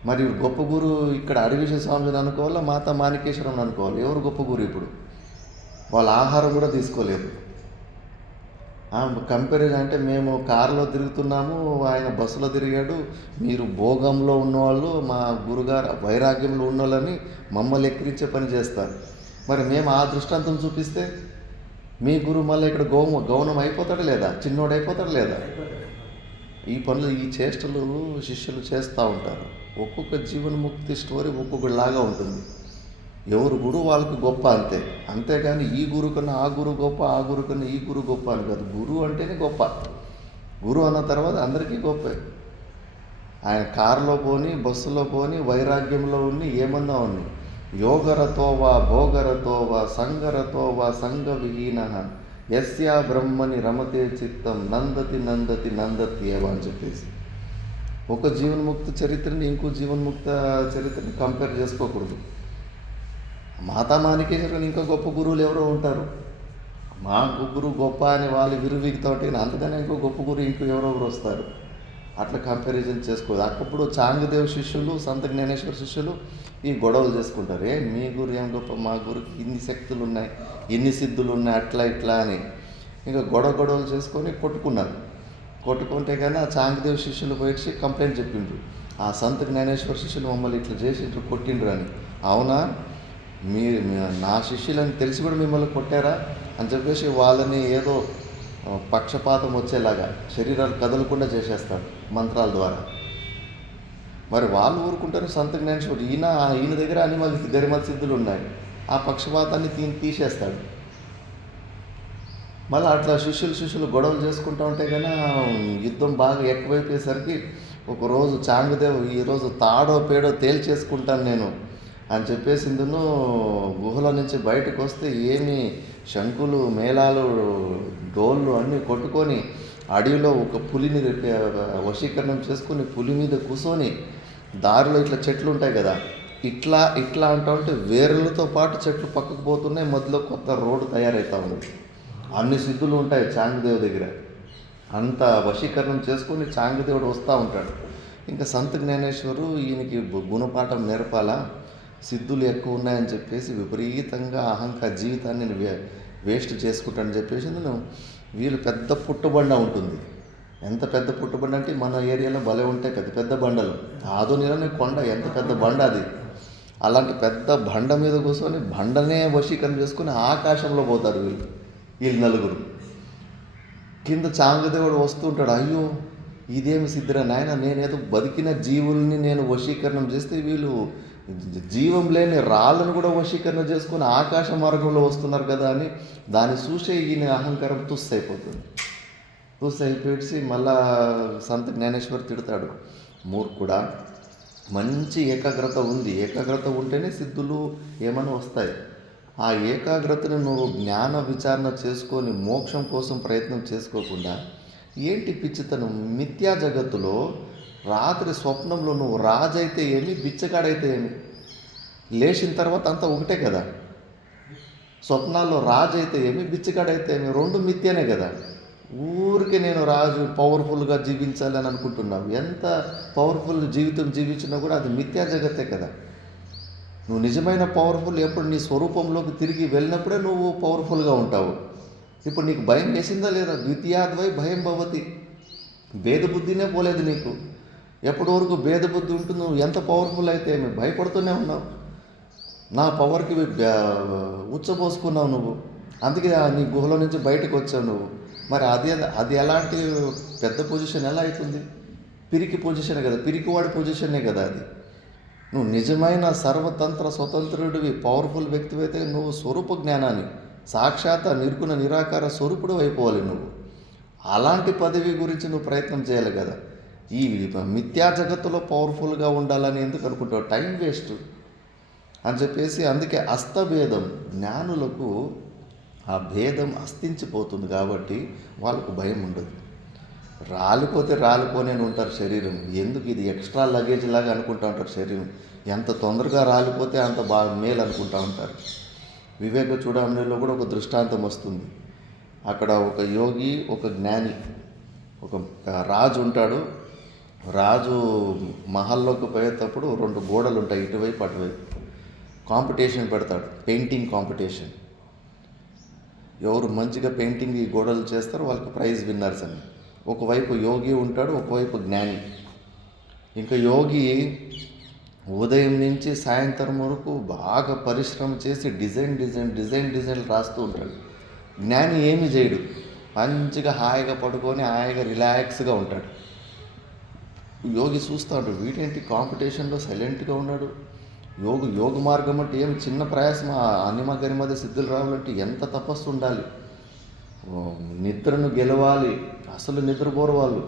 మరి గొప్ప గురువు ఇక్కడ అడివిష స్వామిని అనుకోవాలా, మాతా మాణికేశ్వరం అనుకోవాలి? ఎవరు గొప్ప గురువు? ఇప్పుడు వాళ్ళ ఆహారం కూడా తీసుకోలేదు. కంపారిజన్ అంటే మేము కారులో తిరుగుతున్నాము, ఆయన బస్సులో తిరిగాడు, మీరు భోగంలో ఉన్నవాళ్ళు, మా గురుగారు వైరాగ్యంలో ఉన్నోళ్ళని మమ్మల్ని ఎక్కిరించే పని చేస్తారు. మరి మేము ఆ దృష్టాంతం చూపిస్తే మీ గురువు మళ్ళీ ఇక్కడ గౌనం అయిపోతాడు లేదా, చిన్నోడు అయిపోతాడు లేదా? ఈ పనులు, ఈ చేష్టలు శిష్యులు చేస్తూ ఉంటారు. ఒక్కొక్క జీవన్ముక్తి స్టోరీ ఒక్కొక్కలాగా ఉంటుంది. ఎవరు గురువు వాళ్ళకి గొప్ప అంతే. అంతేగాని ఈ గురువు కన్నా ఆ గురువు గొప్ప, ఆ గురువు కన్నా ఈ గురువు గొప్ప అని కాదు. గురువు అంటేనే గొప్ప. గురువు అన్న తర్వాత అందరికీ గొప్పే. ఆయన కారులో పోని, బస్సులో పోని, వైరాగ్యంలో ఉన్ని, ఏమన్నా ఉన్ని, యోగరతోవా భోగరతోవా సంగరతోవా సంగ విహీన యస్యా బ్రహ్మని రమతే చిత్తం నందతి నందతి నందతి ఏవా అని చెప్పేసి ఒక జీవన్ముక్త చరిత్రని ఇంకో జీవన్ముక్త చరిత్రని కంపేర్ చేసుకోకూడదు. మాతా మాణికేశ్వరుని ఇంకా గొప్ప గురువులు ఎవరో ఉంటారు. మా గురువు గొప్ప అని వాళ్ళు విరువిగుతూ ఉంటే అంతగానే ఇంకో గొప్ప గురువు ఇంకో ఎవరొకరు వస్తారు. అట్లా కంపారిజన్ చేసుకోదు. అప్పుడు చాంగదేవ్ శిష్యులు, సంత జ్ఞానేశ్వర శిష్యులు ఈ గొడవలు చేసుకుంటారు. మీ గురు ఏం గొప్ప, మా గురుకి ఇన్ని శక్తులు ఉన్నాయి, ఇన్ని సిద్ధులు ఉన్నాయి, అట్లా ఇట్లా అని ఇంకా గొడవలు చేసుకొని కొట్టుకుంటే కానీ ఆ చాంగదేవ్ శిష్యులు పోయి కంప్లైంట్ చెప్పిండ్రు. ఆ సంత జ్ఞానేశ్వర శిష్యులు మమ్మల్ని ఇట్లా చేసిండ్రు, కొట్టిండ్రు అని. అవునా, నా శిష్యులని తెలిసి కూడా మిమ్మల్ని కొట్టారా అని చెప్పేసి వాళ్ళని ఏదో పక్షపాతం వచ్చేలాగా శరీరాలు కదలకుండా చేసేస్తాడు మంత్రాల ద్వారా. మరి వాళ్ళు ఊరుకుంటారు. సంత జ్ఞానేశ్వరుడు ఈయన దగ్గర గరిమల సిద్ధులు ఉన్నాయి, ఆ పక్షపాతాన్ని తీసేస్తాడు. మళ్ళీ అట్లా శిష్యులు గొడవలు చేసుకుంటూ ఉంటే కానీ యుద్ధం బాగా ఎక్కువైపోయేసరికి ఒకరోజు చాంగదేవ్ ఈరోజు తాడో పేడో తేల్చేసుకుంటాను నేను అని చెప్పేసి గుహలో నుంచి బయటకు వస్తే ఏమి శంకులు, మేళాలు, డోళ్ళు అన్నీ కొట్టుకొని అడవిలో ఒక పులిని వశీకరణం చేసుకుని పులి మీద కూర్చొని దారిలో ఇట్లా చెట్లు ఉంటాయి కదా, ఇట్లా అంటూ ఉంటే వేర్లతో పాటు చెట్లు పక్కకు పోతున్నాయి. మధ్యలో కొత్త రోడ్డు తయారవుతూ ఉంది. అన్ని సిద్ధులు ఉంటాయి చాంగదేవ్ దగ్గర. అంత వశీకరణం చేసుకొని చాంగదేవుడు వస్తూ ఉంటాడు. ఇంకా సంత జ్ఞానేశ్వరు ఈయనకి గుణపాఠం నేర్పాలా, సిద్ధులు ఎక్కువ ఉన్నాయని చెప్పేసి విపరీతంగా జీవితాన్ని వేస్ట్ చేసుకుంటానని చెప్పేసి వీళ్ళు పెద్ద పుట్టుబండ ఉంటుంది. ఎంత పెద్ద పుట్టుబండ అంటే మన ఏరియాలో భలే ఉంటాయి పెద్ద పెద్ద బండలు. ఆదోనిలోనే కొండ, ఎంత పెద్ద బండ అది. అలాంటి పెద్ద బండ మీద కూర్చొని బండనే వశీకరణ చేసుకొని ఆకాశంలో పోతారు వీళ్ళు నలుగురు. కింద చాంగదేవుడు వస్తుంటాడు. అయ్యో ఇదేమి సిద్ధిరా నాయన, నేనేదో బతికిన జీవుల్ని నేను వశీకరణం చేస్తే వీళ్ళు జీవం లేని రాళ్ళను కూడా వశీకరణ చేసుకొని ఆకాశ మార్గంలో వస్తున్నారు కదా అని దాన్ని చూసే ఈయన అహంకారం అయిపోయి మళ్ళా సంత జ్ఞానేశ్వర్ తిడతాడు. మూర్ఖుడా, మంచి ఏకాగ్రత ఉంది, ఏకాగ్రత ఉంటేనే సిద్ధులు ఏమైనా వస్తాయి. ఆ ఏకాగ్రతను నువ్వు జ్ఞాన విచారణ చేసుకొని మోక్షం కోసం ప్రయత్నం చేసుకోకుండా ఏంటి పిచ్చితనం? మిథ్యా జగత్తులో రాత్రి స్వప్నంలో నువ్వు రాజైతే ఏమి, బిచ్చగాడైతే ఏమి, లేచిన తర్వాత అంతా ఒకటే కదా. స్వప్నాల్లో రాజు అయితే ఏమి, బిచ్చగాడైతే ఏమి, రెండు మిథ్యనే కదా. ఊరికే నేను రాజు పవర్ఫుల్గా జీవించాలి అని అనుకుంటున్నావు. ఎంత పవర్ఫుల్ జీవితం జీవించినా కూడా అది మిథ్యా జగత్తే కదా. నువ్వు నిజమైన పవర్ఫుల్ ఎప్పుడు నీ స్వరూపంలోకి తిరిగి వెళ్ళినప్పుడే నువ్వు పవర్ఫుల్గా ఉంటావు. ఇప్పుడు నీకు భయం వేసిందా లేదా? ద్వితీయాద్వై భయం భవతి. భేదబుద్ధినే పోలేదు నీకు. ఎప్పటి వరకు భేదబుద్ధి ఉంటుంది, నువ్వు ఎంత పవర్ఫుల్ అయితే ఏమి భయపడుతూనే ఉన్నావు. నా పవర్కి ఉచ్చపోసుకున్నావు నువ్వు, అందుకే నీ గుహలో నుంచి బయటకు వచ్చావు నువ్వు. మరి అది ఎలాంటి పెద్ద పొజిషన్ ఎలా అవుతుంది? పిరికి పొజిషనే కదా, పిరికివాడి పొజిషనే కదా అది. నువ్వు నిజమైన సర్వతంత్ర స్వతంత్రుడివి, పవర్ఫుల్ వ్యక్తివైతే నువ్వు స్వరూప జ్ఞానాన్ని సాక్షాత్ నిర్గుణ నిరాకార స్వరూపుడు అయిపోవాలి నువ్వు. అలాంటి పదవి గురించి నువ్వు ప్రయత్నం చేయాలి కదా. ఈ మిథ్యా జగత్తులో పవర్ఫుల్గా ఉండాలని ఎందుకు అనుకుంటావు? టైం వేస్ట్ అని చెప్పేసి. అందుకే అస్తభేదం, జ్ఞానులకు ఆ భేదం అస్తించిపోతుంది కాబట్టి వాళ్ళకు భయం ఉండదు. రాలిపోతే రాలిపోనే ఉంటారు శరీరం. ఎందుకు ఇది ఎక్స్ట్రా లగేజ్ లాగా అనుకుంటూ ఉంటారు శరీరం. ఎంత తొందరగా రాలిపోతే అంత బాగా మేలు అనుకుంటూ ఉంటారు. వివేక చూడమనిలో కూడా ఒక దృష్టాంతం వస్తుంది. అక్కడ ఒక యోగి, ఒక జ్ఞాని, ఒక రాజు ఉంటాడు. రాజు మహల్లోకి పోయేటప్పుడు రెండు గోడలు ఉంటాయి, ఇటువైపు అటువైపు. కాంపిటీషన్ పెడతాడు, పెయింటింగ్ కాంపిటీషన్. ఎవరు మంచిగా పెయింటింగ్ ఈ గోడలు చేస్తారో వాళ్ళకి ప్రైజ్ విన్నర్స్ అని. ఒకవైపు యోగి ఉంటాడు, ఒకవైపు జ్ఞాని. ఇంకా యోగి ఉదయం నుంచి సాయంత్రం వరకు బాగా పరిశ్రమ చేసి డిజైన్ రాస్తూ ఉంటాడు. జ్ఞాని ఏమి చేయడు, మంచిగా హాయిగా పడుకొని హాయిగా రిలాక్స్గా ఉంటాడు. యోగి చూస్తాడు, వీటేంటి కాంపిటీషన్లో సైలెంట్గా ఉన్నాడు. యోగ మార్గం అంటే ఏమి చిన్న ప్రయాసం. అనిమ గరిమద సిద్ధులు రావాలంటే ఎంత తపస్సు ఉండాలి. నిద్రను గెలవాలి. అసలు నిద్రపోరు వాళ్ళు.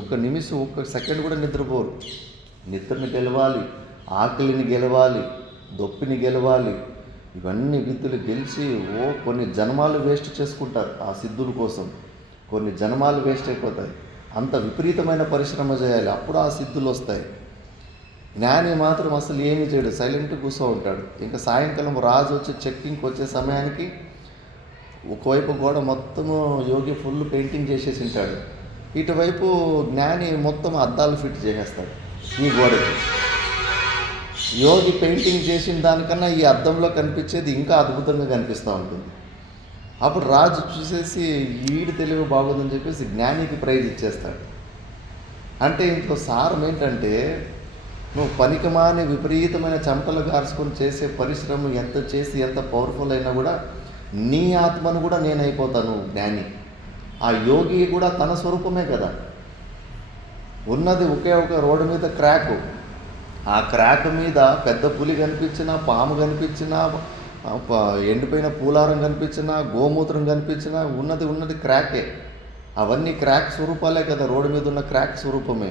ఒక్క నిమిషం, ఒక్క సెకండ్ కూడా నిద్రపోరు. నిద్రని గెలవాలి, ఆకలిని గెలవాలి, దొప్పిని గెలవాలి. ఇవన్నీ విద్యలు గెలిచి కొన్ని జన్మాలు వేస్ట్ చేసుకుంటారు ఆ సిద్ధుల కోసం. కొన్ని జన్మాలు వేస్ట్ అయిపోతాయి. అంత విపరీతమైన పరిశ్రమ చేయాలి, అప్పుడు ఆ సిద్ధులు వస్తాయి. జ్ఞాని మాత్రం అసలు ఏమీ చేయడు, సైలెంట్గా కూర్చో ఉంటాడు. ఇంకా సాయంకాలం రాజు వచ్చి చెక్కింగ్కి వచ్చే సమయానికి ఒకవైపు గోడ మొత్తము యోగి ఫుల్ పెయింటింగ్ చేసేసి ఉంటాడు, ఇటువైపు జ్ఞాని మొత్తం అద్దాలు ఫిట్ చేసేస్తాడు ఈ గోడకి. యోగి పెయింటింగ్ చేసిన దానికన్నా ఈ అద్దంలో కనిపించేది ఇంకా అద్భుతంగా కనిపిస్తూ ఉంటుంది. అప్పుడు రాజు చూసేసి వీడి తెలివి బాగుందని చెప్పేసి జ్ఞానికి ప్రైజ్ ఇచ్చేస్తాడు. అంటే ఇంట్లో సారం ఏంటంటే, నువ్వు పనికిమాని విపరీతమైన చెమటలు గార్చుకొని చేసే పరిశ్రమ ఎంత చేసి ఎంత పవర్ఫుల్ అయినా కూడా నీ ఆత్మను కూడా నేనైపోతాను జ్ఞాని. ఆ యోగి కూడా తన స్వరూపమే కదా. ఉన్నది ఒకే ఒక రోడ్డు మీద క్రాకు, ఆ క్రాక్ మీద పెద్ద పులి కనిపించినా, పాము కనిపించినా, ఎండిపోయిన పూలారం కనిపించినా, గోమూత్రం కనిపించినా, ఉన్నది క్రాకే. అవన్నీ క్రాక్ స్వరూపాలే కదా, రోడ్డు మీద ఉన్న క్రాక్ స్వరూపమే.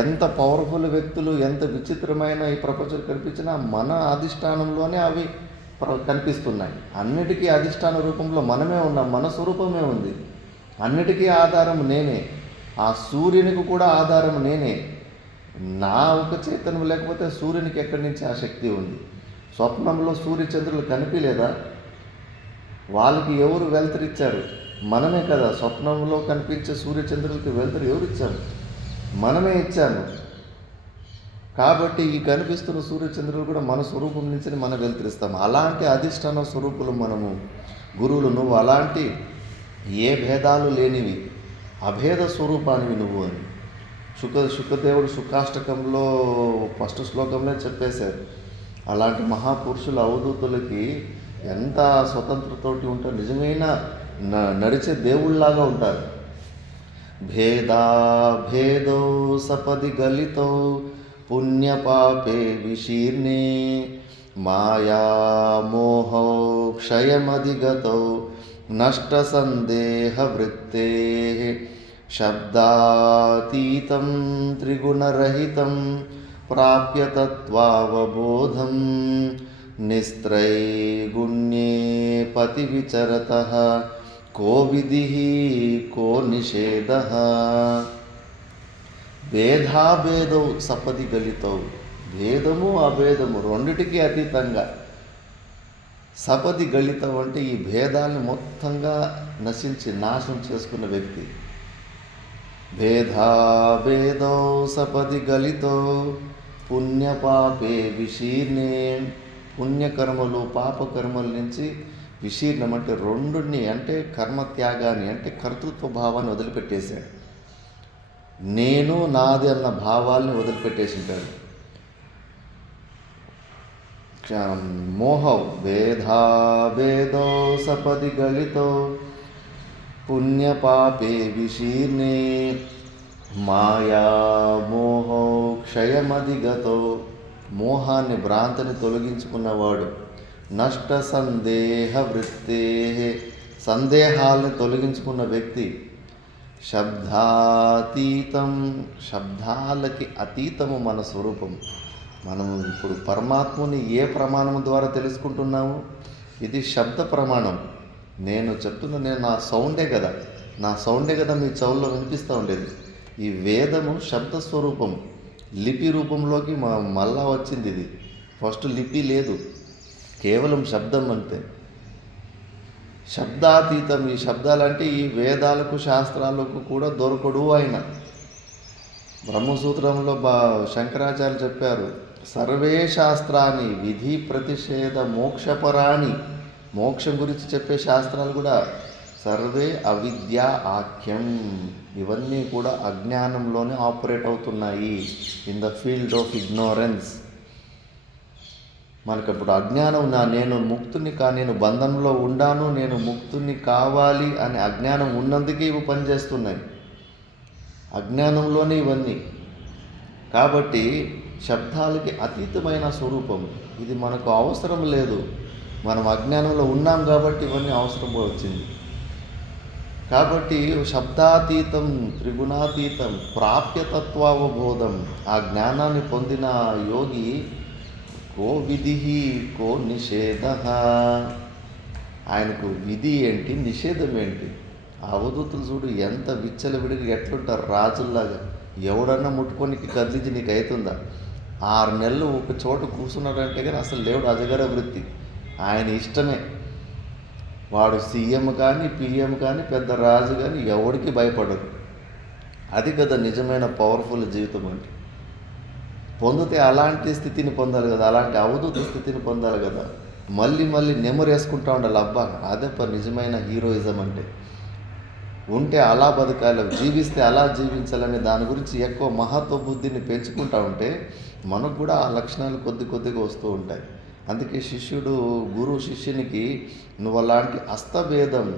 ఎంత పవర్ఫుల్ వ్యక్తులు, ఎంత విచిత్రమైన ఈ ప్రపంచం కనిపించినా మన అధిష్టానంలోనే అవి కనిపిస్తున్నాయి. అన్నిటికీ అధిష్టాన రూపంలో మనమే ఉన్నాం, మన స్వరూపమే ఉంది. అన్నిటికీ ఆధారం నేనే, ఆ సూర్యునికి కూడా ఆధారం నేనే. నా ఒక చైతన్యం లేకపోతే సూర్యునికి ఎక్కడి నుంచి ఆ శక్తి ఉంది? స్వప్నంలో సూర్యచంద్రులు కనిపించలేదా? వాళ్ళకి ఎవరు వెలుతురిచ్చారు? మనమే కదా. స్వప్నంలో కనిపించే సూర్యచంద్రులకి వెలుతురు ఎవరు ఇచ్చారు? మనమే ఇచ్చాను. కాబట్టి ఈ కనిపిస్తున్న సూర్యచంద్రులు కూడా మన స్వరూపం నుంచి మనం వెలుతురిస్తాం. అలాంటి అధిష్టాన స్వరూపులు మనము గురువులు. నువ్వు అలాంటి ఏ భేదాలు లేనివి అభేద స్వరూపానివి నువ్వు అని శుకదేవుడు శుకాష్టకంలో ఫస్ట్ శ్లోకంలో చెప్పేశారు. అలాంటి మహాపురుషుల అవధూతులకి ఎంత స్వతంత్రతోటి ఉంటారు, నిజమైన నడిచే దేవుళ్ళలాగా ఉంటారు. భేదో సపది గలితో పుణ్యపాపే విశీర్ణే మాయామోహో క్షయమధిగతో నష్ట సందేహ వృత్తే శబ్దాతీతం త్రిగుణరహితం ప్రాప్య తత్వావబోధం నిస్త్రైగుణ్యే పతి విచరతః కో విధిః కో నిషేధః. భేదాభేదౌ సపది గలితౌ, భేదము అభేదము రెండిటికి అతీతంగా. సపది గళితం అంటే ఈ భేదాన్ని మొత్తంగా నాశనం చేసుకున్న వ్యక్తి. భేదాభేదౌ సపది గళితో పుణ్యపాపే విశీర్ణే. పుణ్యకర్మలు పాపకర్మల నుంచి విశీర్ణం అంటే రెండుని, అంటే కర్మత్యాగాన్ని, అంటే కర్తృత్వ భావాన్ని వదిలిపెట్టేశాడు. నేను నాది అన్న భావాల్ని వదిలిపెట్టేసింటాడు. మోహం భేదాభేదో సపది గళితో పుణ్యపాపే విశీర్ణే మాయామోహో క్షయమధిగతో. మోహాన్ని భ్రాంతిని తొలగించుకున్నవాడు. నష్ట సందేహ వృత్తే, సందేహాలను తొలగించుకున్న వ్యక్తి. శబ్దాతీతం, శబ్దాలకి అతీతము మన స్వరూపం. మనం ఇప్పుడు పరమాత్మని ఏ ప్రమాణం ద్వారా తెలుసుకుంటున్నాము? ఇది శబ్ద ప్రమాణం. నేను నా సౌండే కదా, మీ చెవుల్లో వినిపిస్తూ ఉండేది. ఈ వేదము శబ్ద స్వరూపం, లిపి రూపంలోకి మళ్ళా వచ్చింది. ఇది ఫస్ట్ లిపి లేదు, కేవలం శబ్దం అంతే. శబ్దాతీతం. ఈ శబ్దాలంటే ఈ వేదాలకు శాస్త్రాలకు కూడా దొరకడు ఆయన. బ్రహ్మసూత్రంలో శంకరాచార్యులు చెప్పారు, సర్వే శాస్త్రాన్ని విధి ప్రతిషేధ మోక్షపరాణి. మోక్షం గురించి చెప్పే శాస్త్రాలు కూడా సర్వే అవిద్య ఆఖ్యం. ఇవన్నీ కూడా అజ్ఞానంలోనే ఆపరేట్ అవుతున్నాయి, in the field of ignorance. మనకు ఇప్పుడు అజ్ఞానం, నేను ముక్తుని నేను బంధంలో ఉండాను, నేను ముక్తుని కావాలి అనే అజ్ఞానం ఉన్నందుకే ఇవి పనిచేస్తున్నాయి. అజ్ఞానంలోనే ఇవన్నీ. కాబట్టి శబ్దాలకి అతీతమైన స్వరూపం ఇది. మనకు అవసరం లేదు, మనం అజ్ఞానంలో ఉన్నాం కాబట్టి ఇవన్నీ అవసరం వచ్చింది. కాబట్టి శబ్దాతీతం త్రిగుణాతీతం ప్రాప్య తత్వావబోధం. ఆ జ్ఞానాన్ని పొందిన యోగి కో విధి కో నిషేధ. ఆయనకు విధి ఏంటి, నిషేధం ఏంటి? ఆ అవధూతులు చూడు ఎంత విచ్చలవిడిగా ఎట్లుంటారు, రాజుల్లాగా. ఎవడన్నా ముట్టుకోనికి కదిలించి నీకు అవుతుందా? 6 నెలలు ఒక చోట కూర్చున్నాడంటే కానీ అసలు లేవుడు అజగర వృత్తి, ఆయన ఇష్టమే. వాడు సీఎం కానీ పిఎం కానీ పెద్ద రాజు కానీ ఎవడికి భయపడరు. అది కదా నిజమైన పవర్ఫుల్ జీవితం అంటే. పొందితే అలాంటి స్థితిని పొందాలి కదా, అలాంటి అవధూత స్థితిని పొందాలి కదా. మళ్ళీ మళ్ళీ నెమరేసుకుంటా ఉండాలి. అబ్బా అదే నిజమైన హీరోయిజం అంటే. ఉంటే అలా బతకాలి, జీవిస్తే అలా జీవించాలని దాని గురించి ఎక్కువ మహత్వ బుద్ధిని పెంచుకుంటా ఉంటే మనకు కూడా ఆ లక్షణాలు కొద్దిగా వస్తూ ఉంటాయి. అందుకే శిష్యుడు గురువు శిష్యునికి, నువ్వు అలాంటి అస్తభేదం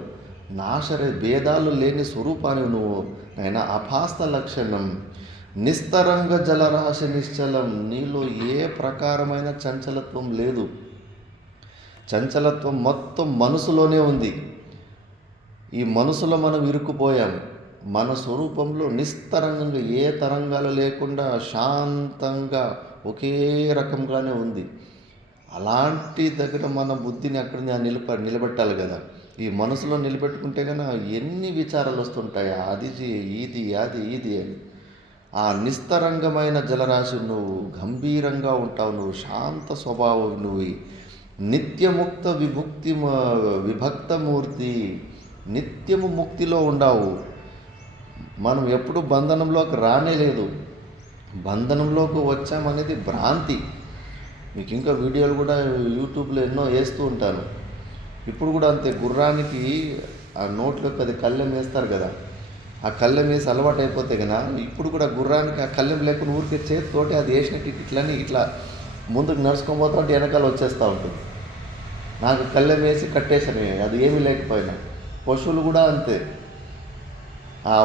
నాశరే భేదాలు లేని స్వరూపాన్ని నువ్వు అయినా అపాస్త లక్షణం నిస్తరంగ జలరాశి నిశ్చలం, నీలో ఏ ప్రకారమైన చంచలత్వం లేదు. చంచలత్వం మొత్తం మనసులోనే ఉంది. ఈ మనసులో మనం ఇరుక్కుపోయాం. మన స్వరూపంలో నిస్తరంగంగా ఏ తరంగాలు లేకుండా శాంతంగా ఒకే రకంగానే ఉంది. అలాంటి దగ్గర మన బుద్ధిని అక్కడ నిలబెట్టాలి కదా. ఈ మనసులో నిలబెట్టుకుంటే కన్నా ఎన్ని విచారాలు వస్తుంటాయి, అది ఇది అది ఇది అని. ఆ నిస్తరంగమైన జలరాశి నువ్వు, గంభీరంగా ఉంటావు నువ్వు, శాంత స్వభావం నువ్వు, నిత్యముక్త విభక్తమూర్తి, నిత్యము ముక్తిలో ఉండవు. మనం ఎప్పుడు బంధనంలోకి రానేలేదు. బంధనంలోకి వచ్చామనేది భ్రాంతి. మీకు ఇంకా వీడియోలు కూడా యూట్యూబ్లో ఎన్నో వేస్తూ ఉంటాను. ఇప్పుడు కూడా అంతే, గుర్రానికి ఆ నోట్లోకి అది కళ్ళెం వేస్తారు కదా, ఆ కళ్ళెం వేసి అలవాటు అయిపోతే కదా, ఇప్పుడు కూడా గుర్రానికి ఆ కళ్ళెం లేకుండా ఊరికే చేతితోటి అది వేసినట్టు ఇట్లని ఇట్లా ముందుకు నడుచుకొని పోతా ఉంటే వెనకాల వచ్చేస్తూ ఉంటుంది. నాకు కళ్ళెం వేసి కట్టేసాను, అది ఏమీ లేకపోయినా. పశువులు కూడా అంతే,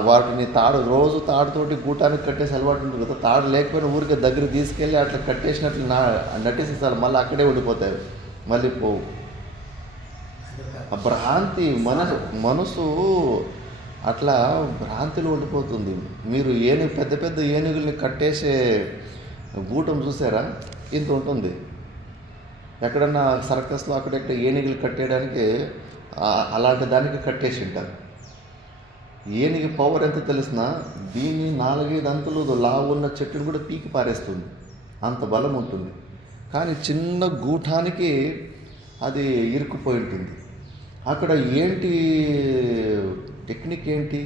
వాటిని రోజు తాడుతోటి గూటానికి కట్టేసి అలవాటు ఉంటుంది కదా, తాడు లేకపోయినా ఊరికే దగ్గర తీసుకెళ్ళి అట్లా కట్టేసినట్లు నట్టేసేసారు, మళ్ళీ అక్కడే ఉండిపోతాయి, మళ్ళీ పోవు. భ్రాంతి మనసు అట్లా భ్రాంతిలో ఉండిపోతుంది. మీరు పెద్ద పెద్ద ఏనుగుల్ని కట్టేసే గూటం చూసారా? ఇంత ఉంటుంది. ఎక్కడన్నా సర్కస్లో అక్కడెక్కడ ఏనుగులు కట్టేయడానికి అలాంటి దానికి కట్టేసి ఉంటారు. ఏనుగు పవర్ ఎంత తెలిసిన, దీన్ని 4-5 అంతులు లావు ఉన్న చెట్టును కూడా పీకి పారేస్తుంది, అంత బలం ఉంటుంది. కానీ చిన్న గూటానికి అది ఇరుక్కుపోయి ఉంటుంది. అక్కడ ఏంటి టెక్నిక్ ఏంటి?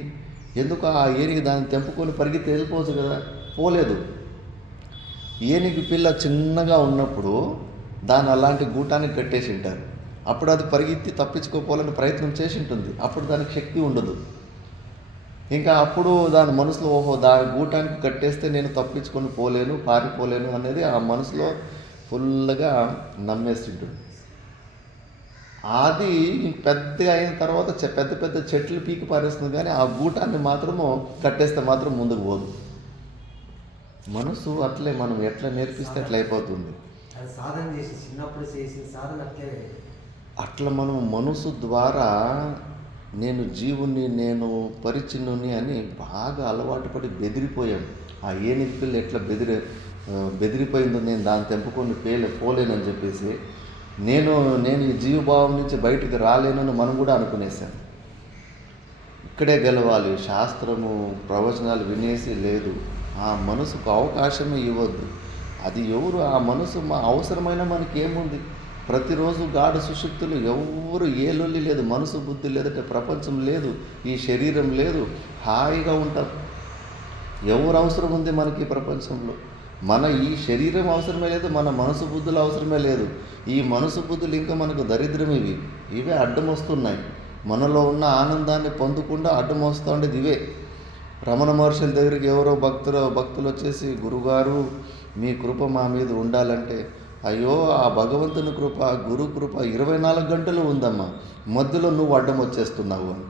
ఎందుకు ఆ ఏనుగు దాన్ని తెంపుకొని పరిగెత్తి వెళ్ళిపోవచ్చు కదా, పోలేదు. ఏనుగు పిల్ల చిన్నగా ఉన్నప్పుడు దాన్ని అలాంటి గూటానికి కట్టేసి ఉంటారు. అప్పుడు అది పరిగెత్తి తప్పించుకోపోవాలని ప్రయత్నం చేసి ఉంటుంది. అప్పుడు దానికి శక్తి ఉండదు. ఇంకా అప్పుడు దాని మనసులో దాని గూటానికి కట్టేస్తే నేను తప్పించుకొని పోలేను, పారిపోలేను అనేది ఆ మనసులో ఫుల్గా నమ్మేస్తుంటుంది. అది పెద్దగా అయిన తర్వాత పెద్ద పెద్ద చెట్లు పీకి పారేస్తుంది, కానీ ఆ గూటాన్ని మాత్రము కట్టేస్తే మాత్రం ముందుకు పోదు. మనసు అట్లే, మనం ఎట్లా నేర్పిస్తే అట్లా అయిపోతుంది. అట్లా మనం మనసు ద్వారా నేను జీవుని, నేను పరిచిన్నుని అని బాగా అలవాటు పడి బెదిరిపోయాం. ఆ ఏనుగు పిల్ల ఎట్లా బెదిరిపోయిందో, నేను దాన్ని తెంపుకొని పోలేనని చెప్పేసి నేను ఈ జీవభావం నుంచి బయటకు రాలేనని మనం కూడా అనుకునేసాం. ఇక్కడే గెలవాలి, శాస్త్రము ప్రవచనాలు వినేసి లేదు. ఆ మనసుకు అవకాశమే ఇవ్వద్దు. అది ఎవరు ఆ మనసు అవసరమైన మనకేముంది? ప్రతిరోజు గాఢ సుషుప్తులు, ఎవరు ఏ లొల్లి లేదు, మనసు బుద్ధి లేదంటే ప్రపంచం లేదు, ఈ శరీరం లేదు, హాయిగా ఉంటాం. ఎవరు అవసరం ఉంది మనకి ఈ ప్రపంచంలో? మన ఈ శరీరం అవసరమే లేదు, మన మనసు బుద్ధులు అవసరమే లేదు. ఈ మనసు బుద్ధులు ఇంకా మనకు దరిద్రం. ఇవే అడ్డం వస్తున్నాయి. మనలో ఉన్న ఆనందాన్ని పొందకుండా అడ్డం వస్తూ ఉండేది ఇవే. రమణ మహర్షుల దగ్గరికి ఎవరో భక్తులు వచ్చేసి, గురుగారు మీ కృప మా మీద ఉండాలంటే, అయ్యో ఆ భగవంతుని కృప, గురు కృప 24 గంటలు ఉందమ్మా, మధ్యలో నువ్వు అడ్డం వచ్చేస్తున్నావు అని.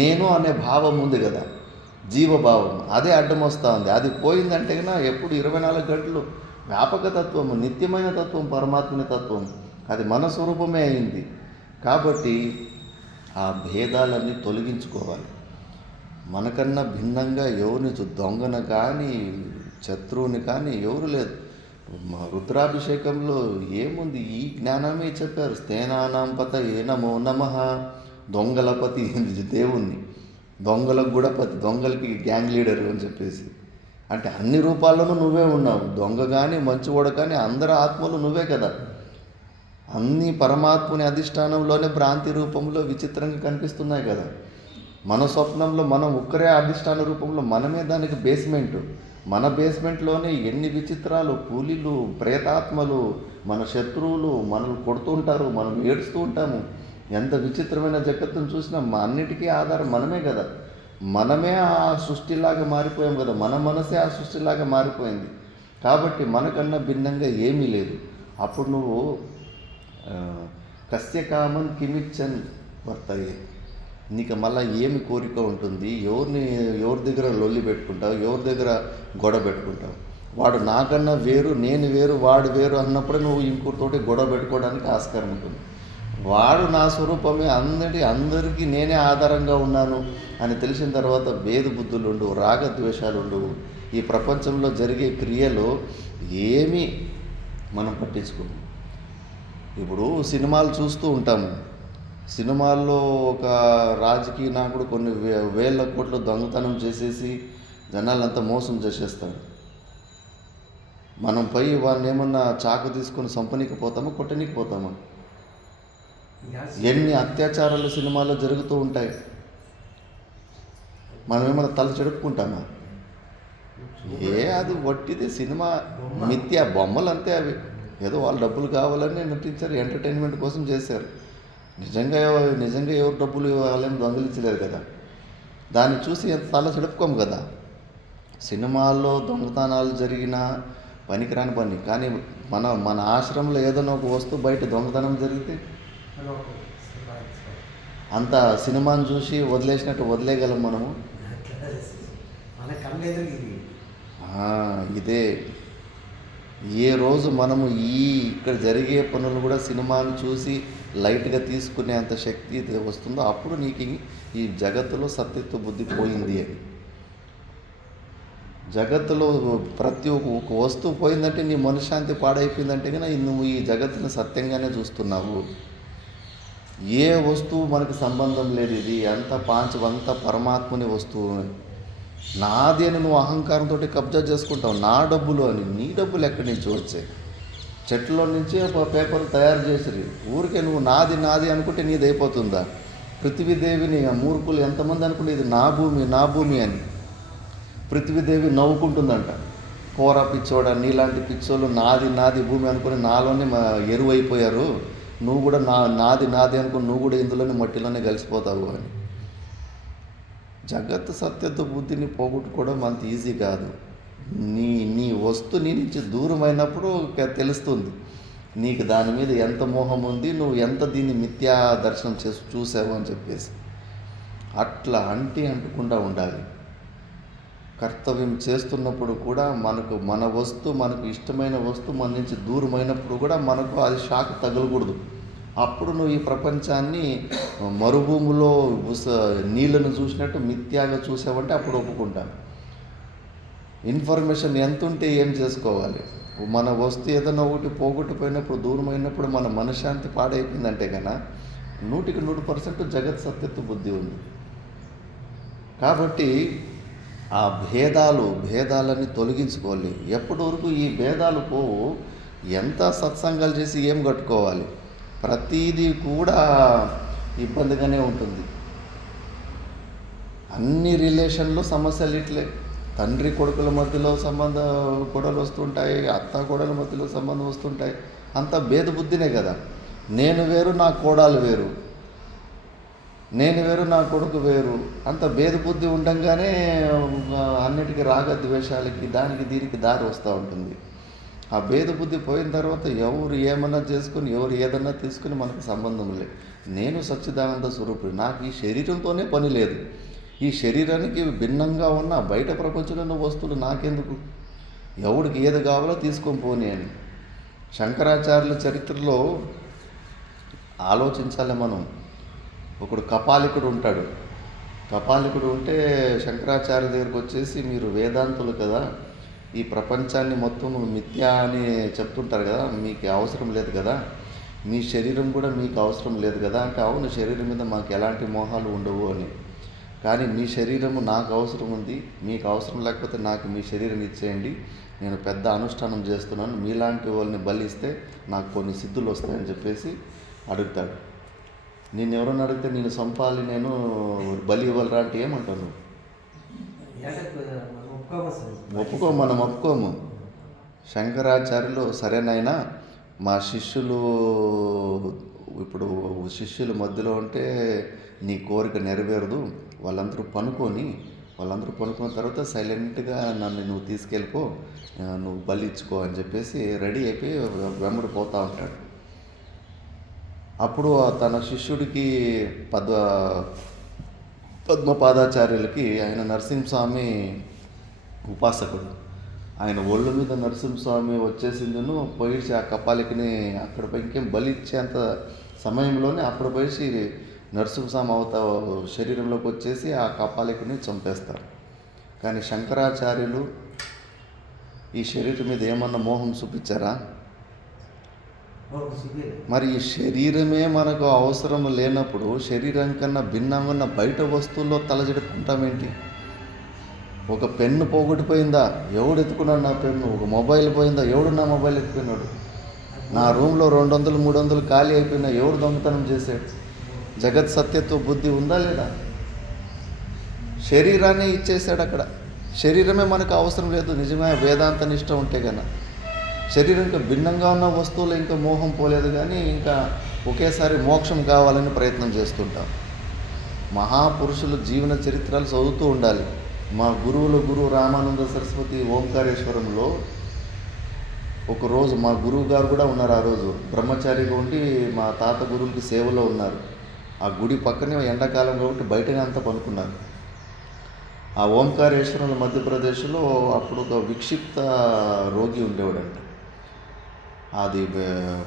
నేను అనే భావం ఉంది కదా, జీవభావం, అదే అడ్డం వస్తూ ఉంది. అది పోయిందంటే కన్నా ఎప్పుడు 24 గంటలు వ్యాపక తత్వము, నిత్యమైన తత్వం, పరమాత్మని తత్వం, అది మన స్వరూపమే అయింది. కాబట్టి ఆ భేదాలన్నీ తొలగించుకోవాలి. మనకన్నా భిన్నంగా ఎవరిని దొంగను కానీ శత్రువుని కానీ ఎవరు లేదు. రుద్రాభిషేకంలో ఏముంది? ఈ జ్ఞానమే చెప్పారు. స్థేనానాం పతయే నమో నమః, దొంగలపతి దేవుణ్ణి. దొంగలకు కూడా దొంగలకి గ్యాంగ్ లీడర్ అని చెప్పేసి. అంటే అన్ని రూపాల్లోనూ నువ్వే ఉన్నావు. దొంగ కానీ మంచివాడు కానీ అందరి ఆత్మలు నువ్వే కదా. అన్ని పరమాత్ముని అధిష్టానంలోనే భ్రాంతి రూపంలో విచిత్రంగా కనిపిస్తున్నాయి కదా. మన స్వప్నంలో మనం ఒక్కరే అధిష్టాన రూపంలో మనమే దానికి బేస్మెంట్. మన బేస్మెంట్లోనే ఎన్ని విచిత్రాలు, కూలీలు, ప్రేతాత్మలు, మన శత్రువులు మనల్ని కొడుతూ ఉంటారు, మనం ఏడుస్తూ ఉంటాము. ఎంత విచిత్రమైన జగత్తును చూసినా అన్నిటికీ ఆధారం మనమే కదా. మనమే ఆ సృష్టిలాగా మారిపోయాం కదా. మన మనసే ఆ సృష్టిలాగా మారిపోయింది. కాబట్టి మనకన్నా భిన్నంగా ఏమీ లేదు. అప్పుడు నువ్వు కస్య కామం కిమిచ్చన్ వర్తయే, నీకు మళ్ళీ ఏమి కోరిక ఉంటుంది? ఎవరి దగ్గర లొల్లి పెట్టుకుంటావు? ఎవరి దగ్గర గొడవ పెట్టుకుంటావు? వాడు నాకన్నా వేరు, నేను వేరు, వాడు వేరు అన్నప్పుడే నువ్వు ఇంకోటితోటి గొడవ పెట్టుకోవడానికి ఆస్కారం ఉంటుంది. వాడు నా స్వరూపమే, అందరికీ నేనే ఆధారంగా ఉన్నాను అని తెలిసిన తర్వాత భేద బుద్ధులు ఉండవు, రాగద్వేషాలు ఉండవు. ఈ ప్రపంచంలో జరిగే క్రియలు ఏమీ మనం పట్టించుకోము. ఇప్పుడు సినిమాలు చూస్తూ ఉంటాము. సినిమాల్లో ఒక రాజకీయ నాయకుడు కొన్ని వేల కోట్లు దొంగతనం చేసేసి జనాలంతా మోసం చేసేస్తాడు. మనం పోయి వాడిని ఏమన్నా చాకు తీసుకొని చంపనీకి పోతామా, కొట్టనీకి పోతామా? ఎన్ని అత్యాచారాలు సినిమాల్లో జరుగుతూ ఉంటాయి. మనం ఏమన్నా తల చెడుక్కుంటామా? అది వట్టిది సినిమా, మిథ్యా బొమ్మలు అంతే. అవి ఏదో వాళ్ళు డబ్బులు కావాలని నటించారు, ఎంటర్టైన్మెంట్ కోసం చేశారు. నిజంగా ఎవరు డబ్బులు వాళ్ళని దొంగలించలేదు కదా. దాన్ని చూసి ఎంత తల చెడుపుకోము కదా. సినిమాల్లో దొంగతనాలు జరిగినా పనికిరాని పని. కానీ మన ఆశ్రమంలో ఏదైనా ఒక వస్తువు బయట దొంగతనం జరిగితే అంత సినిమాను చూసి వదిలేసినట్టు వదిలేయగలం మనము? ఇదే ఏ రోజు మనము ఇక్కడ జరిగే పనులు కూడా సినిమాను చూసి లైట్గా తీసుకునే అంత శక్తి వస్తుందో అప్పుడు నీకు ఈ జగత్తులో సత్యత్వ బుద్ధి పోయింది అని. జగత్తులో ప్రతి ఒక్క వస్తువు పోయిందంటే నీ మనశ్శాంతి పాడైపోయిందంటే కనుక నువ్వు ఈ జగత్తుని సత్యంగానే చూస్తున్నావు. ఏ వస్తువు మనకు సంబంధం లేదు. ఇది అంత పరమాత్ముని వస్తువు. నాది అని నువ్వు అహంకారంతో కబ్జా చేసుకుంటావు. నా డబ్బులు అని. నీ డబ్బులు ఎక్కడి నుంచి వచ్చాయి? చెట్లో నుంచి పేపర్ తయారు చేసిరి. ఊరికే నువ్వు నాది అనుకుంటే నీది అయిపోతుందా? పృథ్వీదేవిని మూర్ఖులు ఎంతమంది అనుకుంటే ఇది నా భూమి అని. పృథ్వీదేవి నవ్వుకుంటుందంట. పోరా పిచ్చోడా, నీలాంటి పిచ్చోళ్ళు నాది భూమి అనుకుని నాలోనే ఎరువైపోయారు. నువ్వు కూడా నాది అనుకుని నువ్వు కూడా ఇందులోనే మట్టిలోనే కలిసిపోతావు అని. జగత్ సత్యత్వ బుద్ధిని పోగొట్టుకోవడం అంత ఈజీ కాదు. నీ వస్తువు నీ నుంచి దూరమైనప్పుడు తెలుస్తుంది నీకు దాని మీద ఎంత మోహం ఉంది, నువ్వు ఎంత దీన్ని మిథ్యా దర్శనం చూసావు అని చెప్పేసి. అట్లా అంటకుండా ఉండాలి. కర్తవ్యం చేస్తున్నప్పుడు కూడా మన వస్తువు, మనకు ఇష్టమైన వస్తువు మన నుంచి దూరమైనప్పుడు కూడా మనకు అది షాక్ తగలకూడదు. అప్పుడు నువ్వు ఈ ప్రపంచాన్ని మరుభూమిలో నీళ్ళను చూసినట్టు మిథ్యాగా చూసావంటే అప్పుడు ఒప్పుకుంటాను. ఇన్ఫర్మేషన్ ఎంత ఉంటే ఏం చేసుకోవాలి? మన వస్తువు ఏదైనా ఒకటి పోగొట్టిపోయినప్పుడు, దూరమైనప్పుడు మన మనశ్శాంతి పాడైపోయిందంటే కన్నా 100% జగత్ సత్యత్వ బుద్ధి ఉంది. కాబట్టి ఆ భేదాలని తొలగించుకోవాలి. ఎప్పటి వరకు ఈ భేదాలు పోవు? ఎంత సత్సంగాలు చేసి ఏం కట్టుకోవాలి? ప్రతిదీ కూడా ఇబ్బందిగానే ఉంటుంది. అన్ని రిలేషన్లో సమస్యలు ఇట్లే. తండ్రి కొడుకుల మధ్యలో గొడవలు వస్తుంటాయి, అత్త కోడల మధ్యలో సంబంధం వస్తుంటాయి. అంతా భేద బుద్ధినే కదా. నేను వేరు, నా కోడలు వేరు, నేను వేరు, నా కొడుకు వేరు. అంత భేద బుద్ధి ఉండగానే అన్నిటికీ రాగద్వేషాలకి దీనికి దారి వస్తూ ఉంటుంది. ఆ భేద బుద్ధి పోయిన తర్వాత ఎవరు ఏమన్నా చేసుకుని, ఎవరు ఏదన్నా తీసుకుని మనకు సంబంధం లేదు. నేను సచ్చిదానంద స్వరూపుడు. నాకు ఈ శరీరంతోనే పని లేదు. ఈ శరీరానికి భిన్నంగా ఉన్న బయట ప్రపంచంలో ఉన్న వస్తువులు నాకెందుకు? ఎవడికి ఏది కావాలో తీసుకొని పోని అని. శంకరాచార్యుల చరిత్రలో ఆలోచించాలి మనం. ఒకడు కపాలికుడు ఉంటాడు. కపాలికుడు ఉంటే శంకరాచార్య దగ్గరికి వచ్చేసి, మీరు వేదాంతులు కదా, ఈ ప్రపంచాన్ని మొత్తం మిథ్యా అని చెప్తుంటారు కదా, మీకు అవసరం లేదు కదా, మీ శరీరం కూడా మీకు అవసరం లేదు కదా అంటే, అవును, శరీరం మీద మాకు ఎలాంటి మోహాలు ఉండవు అని. కానీ మీ శరీరము నాకు అవసరం ఉంది, మీకు అవసరం లేకపోతే నాకు మీ శరీరం ఇచ్చేయండి, నేను పెద్ద అనుష్ఠానం చేస్తున్నాను, మీలాంటి వాళ్ళని బలిస్తే నాకు కొన్ని సిద్ధులు వస్తాయని చెప్పేసి అడుగుతాడు. నేను ఎవరన్నా అడిగితే నేను చంపాలి, నేను బలి ఇవ్వాలరా అంటే ఏమంటాను? మనం ఒప్పుకోము. శంకరాచార్యులు సరేనైనా మా శిష్యులు ఇప్పుడు శిష్యుల మధ్యలో ఉంటే నీ కోరిక నెరవేరదు, వాళ్ళందరూ పనుకున్న తర్వాత సైలెంట్గా నన్ను నువ్వు తీసుకెళ్ళిపో, నువ్వు బలి ఇచ్చుకో అని చెప్పేసి రెడీ అయిపోయి వెంబడి పోతూ ఉంటాడు. అప్పుడు తన శిష్యుడికి పద్మపాదాచార్యులకి ఆయన నరసింహస్వామి ఉపాసకుడు. ఆయన ఒళ్ళు మీద నరసింహస్వామి వచ్చేసిందను పోయి ఆ కపాలికని అక్కడ ఇంకేం బలి ఇచ్చేంత సమయంలోనే అప్పుడు పోయి నరసింహస్వామి శరీరంలోకి వచ్చేసి ఆ కపాలికని చంపేస్తారు. కానీ శంకరాచార్యులు ఈ శరీరం మీద ఏమన్నా మోహం చూపించారా? మరి ఈ శరీరమే మనకు అవసరం లేనప్పుడు శరీరం కన్నా భిన్నంగా ఉన్న బయట వస్తువుల్లో తలజెడుకుంటామేంటి? ఒక పెన్ను పోగొట్టిపోయిందా, ఎవడు ఎత్తుకున్నాడు నా పెన్ను? ఒక మొబైల్ పోయిందా, ఎవడు నా మొబైల్ ఎత్తుకున్నాడు? నా రూమ్లో 200-300 ఖాళీ అయిపోయినా ఎవడు దొంగతనం చేశాడు? జగత్ సత్యత్వ బుద్ధి ఉందా లేదా? శరీరాన్ని ఇచ్చేసాడు అక్కడ. శరీరమే మనకు అవసరం లేదు నిజమే వేదాంత నిష్ట ఉంటే కన్నా. శరీరంతో భిన్నంగా ఉన్న వస్తువులు ఇంకా మోహం పోలేదు, కానీ ఇంకా ఒకేసారి మోక్షం కావాలని ప్రయత్నం చేస్తుంటాం. మహాపురుషుల జీవన చరిత్రలు చదువుతూ ఉండాలి. మా గురువు రామానంద సరస్వతి ఓంకారేశ్వరంలో ఒకరోజు మా గురువు గారు కూడా ఉన్నారు. ఆ రోజు బ్రహ్మచారిగా ఉండి మా తాత గురువులకి సేవలో ఉన్నారు. ఆ గుడి పక్కనే ఎండాకాలం కాబట్టి బయటనే అంతా పనుకున్నారు. ఆ ఓంకారేశ్వరంలో మధ్యప్రదేశ్లో అప్పుడు ఒక విక్షిప్త రోగి ఉండేవాడంట. అది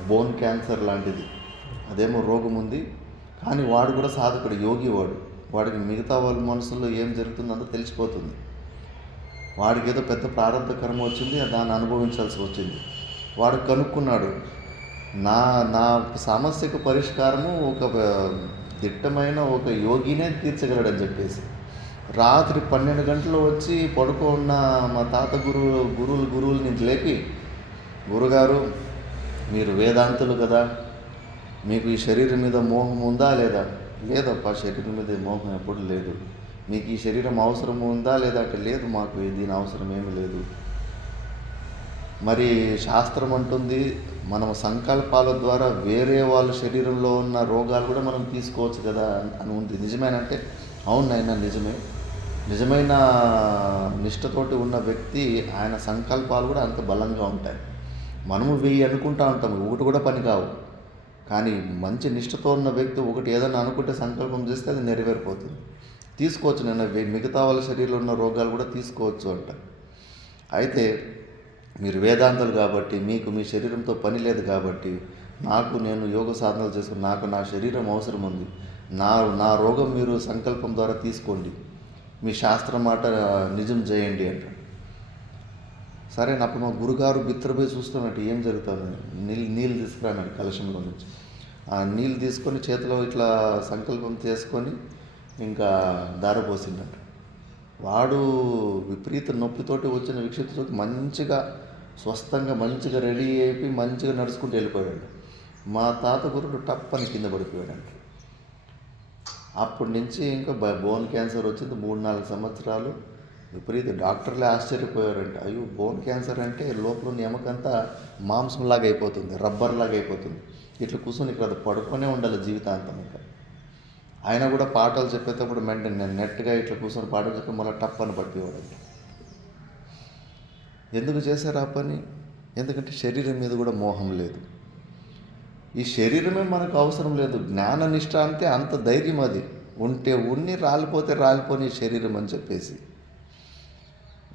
బోన్ క్యాన్సర్ లాంటిది, అదేమో రోగం ఉంది. కానీ వాడు కూడా సాధకుడు, యోగి. వాడికి మిగతా వాళ్ళ మనసులో ఏం జరుగుతుందో తెలిసిపోతుంది. వాడికి ఏదో పెద్ద ప్రారంభ కర్మ వచ్చింది, దాన్ని అనుభవించాల్సి వచ్చింది. వాడు కనుక్కున్నాడు, నా సమస్యకు పరిష్కారము ఒక దిట్టమైన ఒక యోగినే తీర్చగలడని చెప్పేసి రాత్రి 12 గంటలు వచ్చి పడుకున్న మా తాత గురువులు నుంచి లేపి, గురుగారు మీరు వేదాంతులు కదా, మీకు ఈ శరీరం మీద మోహం ఉందా లేదా? లేదప్పా, శరీరం మీద మోహం ఎప్పుడు లేదు. మీకు ఈ శరీరం అవసరం ఉందా లేదా అంటే లేదు, మాకు దీని అవసరం ఏమీ లేదు. మరి శాస్త్రం అంటుంది మనం సంకల్పాల ద్వారా వేరే వాళ్ళ శరీరంలో ఉన్న రోగాలు కూడా మనం తీసుకోవచ్చు కదా అని ఉంది. నిజమేనంటే అవునైనా నిజమే. నిజమైన నిష్ఠతోటి ఉన్న వ్యక్తి ఆయన సంకల్పాలు కూడా అంత బలంగా ఉంటాయి. మనము 1000 అనుకుంటా ఉంటాము, ఒకటి కూడా పని కావు. కానీ మంచి నిష్ఠతో ఉన్న వ్యక్తి ఒకటి ఏదైనా అనుకుంటే సంకల్పం చేస్తే అది నెరవేరిపోతుంది. తీసుకోవచ్చు, నేను మిగతా వాళ్ళ శరీరంలో ఉన్న రోగాలు కూడా తీసుకోవచ్చు అంట. అయితే మీరు వేదాంతులు కాబట్టి మీకు మీ శరీరంతో పని లేదు కాబట్టి నేను యోగ సాధనలు చేసుకుని నా శరీరం అవసరం ఉంది, నా రోగం మీరు సంకల్పం ద్వారా తీసుకోండి, మీ శాస్త్రం మాట నిజం చేయండి అంట. సరే, అప్పుడు మా గురుగారు బిత్తరపోయి చూస్తున్నట్టు ఏం జరుగుతుంది, నీళ్ళు తీసుకురానండి కలశంలో నుంచి. ఆ నీళ్ళు తీసుకొని చేతిలో ఇట్లా సంకల్పం చేసుకొని ఇంకా దారపోసిండట. వాడు విపరీత నొప్పితోటి వచ్చిన విక్షిప్తతో మంచిగా స్వస్థంగా మంచిగా రెడీ అయిపోయి మంచిగా నడుచుకుంటూ వెళ్ళిపోయాడు. మా తాత గురుడు టప్పని కింద పడిపోయాడంట. అప్పటి నుంచి ఇంకా బోన్ క్యాన్సర్ వచ్చింది. 3-4 సంవత్సరాలు విపరీత డాక్టర్లే ఆశ్చర్యపోయారంట. అయ్యో, బోన్ క్యాన్సర్ అంటే లోపల ఉన్న ఎముకంతా మాంసంలాగా అయిపోతుంది, రబ్బర్లాగా అయిపోతుంది. ఇట్లా కూర్చొని ఇక్కడ పడుకొనే ఉండాలి జీవితాంతం. ఇంకా ఆయన కూడా పాటలు చెప్పేటప్పుడు నేను నెట్గా ఇట్లా కూర్చొని పాటలు చెప్పి మళ్ళీ టప్ అని పడిపోయాడంట. ఎందుకు చేశారు ఆ పని? ఎందుకంటే శరీరం మీద కూడా మోహం లేదు. ఈ శరీరమే మనకు అవసరం లేదు. జ్ఞాననిష్ట అంటే అంత ధైర్యం. అది ఉంటే రాలిపోతే రాలిపోని శరీరం అని చెప్పేసి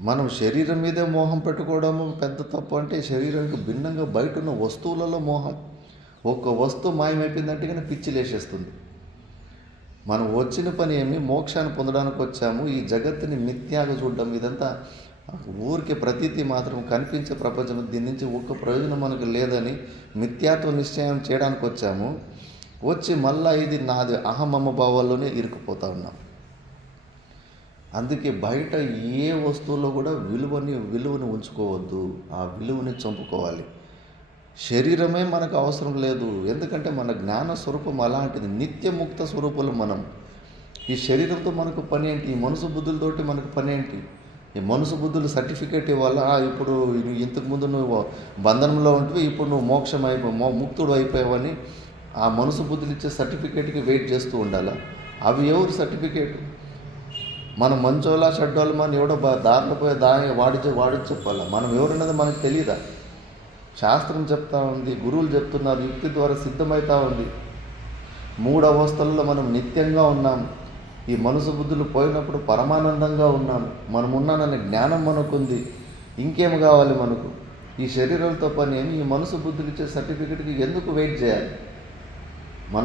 మనం శరీరం మీదే మోహం పెట్టుకోవడము పెద్ద తప్పు. అంటే శరీరానికి భిన్నంగా బయట ఉన్న వస్తువులలో మోహం. ఒక్క వస్తువు మాయమైపోయిందంటే కానీ పిచ్చి లేచేస్తుంది. మనం వచ్చిన పని ఏమి, మోక్షాన్ని పొందడానికి వచ్చాము. ఈ జగత్తుని మిథ్యాగా చూడడం, ఇదంతా ఊరికే ప్రతీతి మాత్రం కనిపించే ప్రపంచం, దీని నుంచి ఒక్క ప్రయోజనం మనకు లేదని మిథ్యాత్వ నిశ్చయం చేయడానికి వచ్చాము. వచ్చి మళ్ళీ ఇది నాది అహమమ్మ భావాల్లోనే ఇరుక్కుపోతూ ఉన్నాం. అందుకే బయట ఏ వస్తువులో కూడా విలువని ఉంచుకోవద్దు, ఆ విలువని చంపుకోవాలి. శరీరమే మనకు అవసరం లేదు, ఎందుకంటే మన జ్ఞాన స్వరూపం అలాంటిది, నిత్యముక్త స్వరూపులు మనం. ఈ శరీరంతో మనకు పని ఏంటి? ఈ మనసు బుద్ధులతోటి మనకు పని ఏంటి? ఈ మనసు బుద్ధులు సర్టిఫికేట్ ఇవ్వాలా? ఇప్పుడు ఇంతకుముందు నువ్వు బంధనంలో ఉంటే ఇప్పుడు నువ్వు ముక్తుడు అయిపోయావని ఆ మనసు బుద్ధులు ఇచ్చే సర్టిఫికేట్కి వెయిట్ చేస్తూ ఉండాలా? అవి ఎవరు సర్టిఫికేట్? మనం మంచోళ్ళ చెడ్డోళ్ళ మనం ఎవడో దారిలో పోయే వాడి చెప్పాలా? మనం ఎవరన్నది మనకు తెలియదా? శాస్త్రం చెప్తా ఉంది, గురువులు చెప్తున్నారు, యుక్తి ద్వారా సిద్ధమవుతా ఉంది. 3 అవస్థల్లో మనం నిత్యంగా ఉన్నాం. ఈ మనసు బుద్ధులు పోయినప్పుడు పరమానందంగా ఉన్నాము. మనం ఉన్నాననే జ్ఞానం మనకుంది. ఇంకేం కావాలి మనకు? ఈ శరీరంతో పని ఏమి? ఈ మనసు బుద్ధులు ఇచ్చే సర్టిఫికెట్కి ఎందుకు వెయిట్ చేయాలి? మన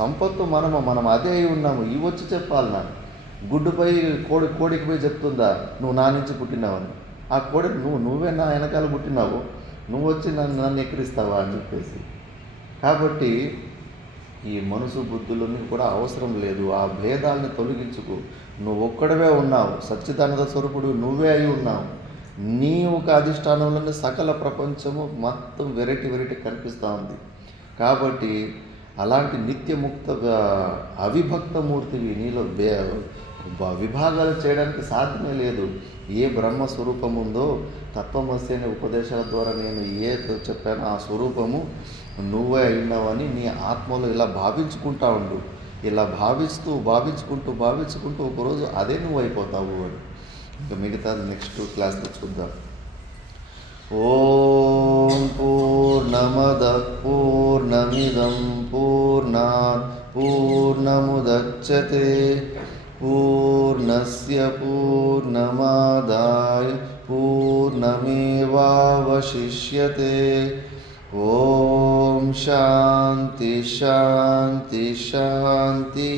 సంపత్తు మనం అదే అయి ఉన్నాము. ఇవి వచ్చి చెప్పాలి. నాకు గుడ్డుపై కోడికి పోయి చెప్తుందా నువ్వు నా నుంచి పుట్టినావని? ఆ కోడి నువ్వే నా వెనకాల పుట్టినావు, నువ్వు వచ్చి నన్ను ఎక్కిరిస్తావా అని చెప్పేసి. కాబట్టి ఈ మనసు బుద్ధులని కూడా అవసరం లేదు. ఆ భేదాలని తొలగించుకు. నువ్వు ఒక్కడవే ఉన్నావు, సచ్చిదానంద స్వరూపుడు నువ్వే అయి ఉన్నావు. నీ ఒక అధిష్టానంలోనే సకల ప్రపంచము మొత్తం వెరైటీ కనిపిస్తూ ఉంది. కాబట్టి అలాంటి నిత్యముక్త అవిభక్తమూర్తివి. నీలో విభాగాలు చేయడానికి సాధ్యమే లేదు. ఏ బ్రహ్మస్వరూపం ఉందో తత్వమసి అనే ఉపదేశాల ద్వారా నేను చెప్పానో ఆ స్వరూపము నువ్వే అయినావని నీ ఆత్మలో ఇలా భావించుకుంటా ఉండు. ఇలా భావించుకుంటూ ఒకరోజు అదే నువ్వు అయిపోతావు అని. ఇంకా మిగతా నెక్స్ట్ క్లాస్లో చూద్దాం. ఓం పూర్ణమద పూర్ణమిదం పూర్ణాత్ పూర్ణముదచ్యతే పూర్ణస్య పూర్ణమాదాయ పూర్ణమేవావశిష్యతే. ఓం శాంతి శాంతి శాంతి.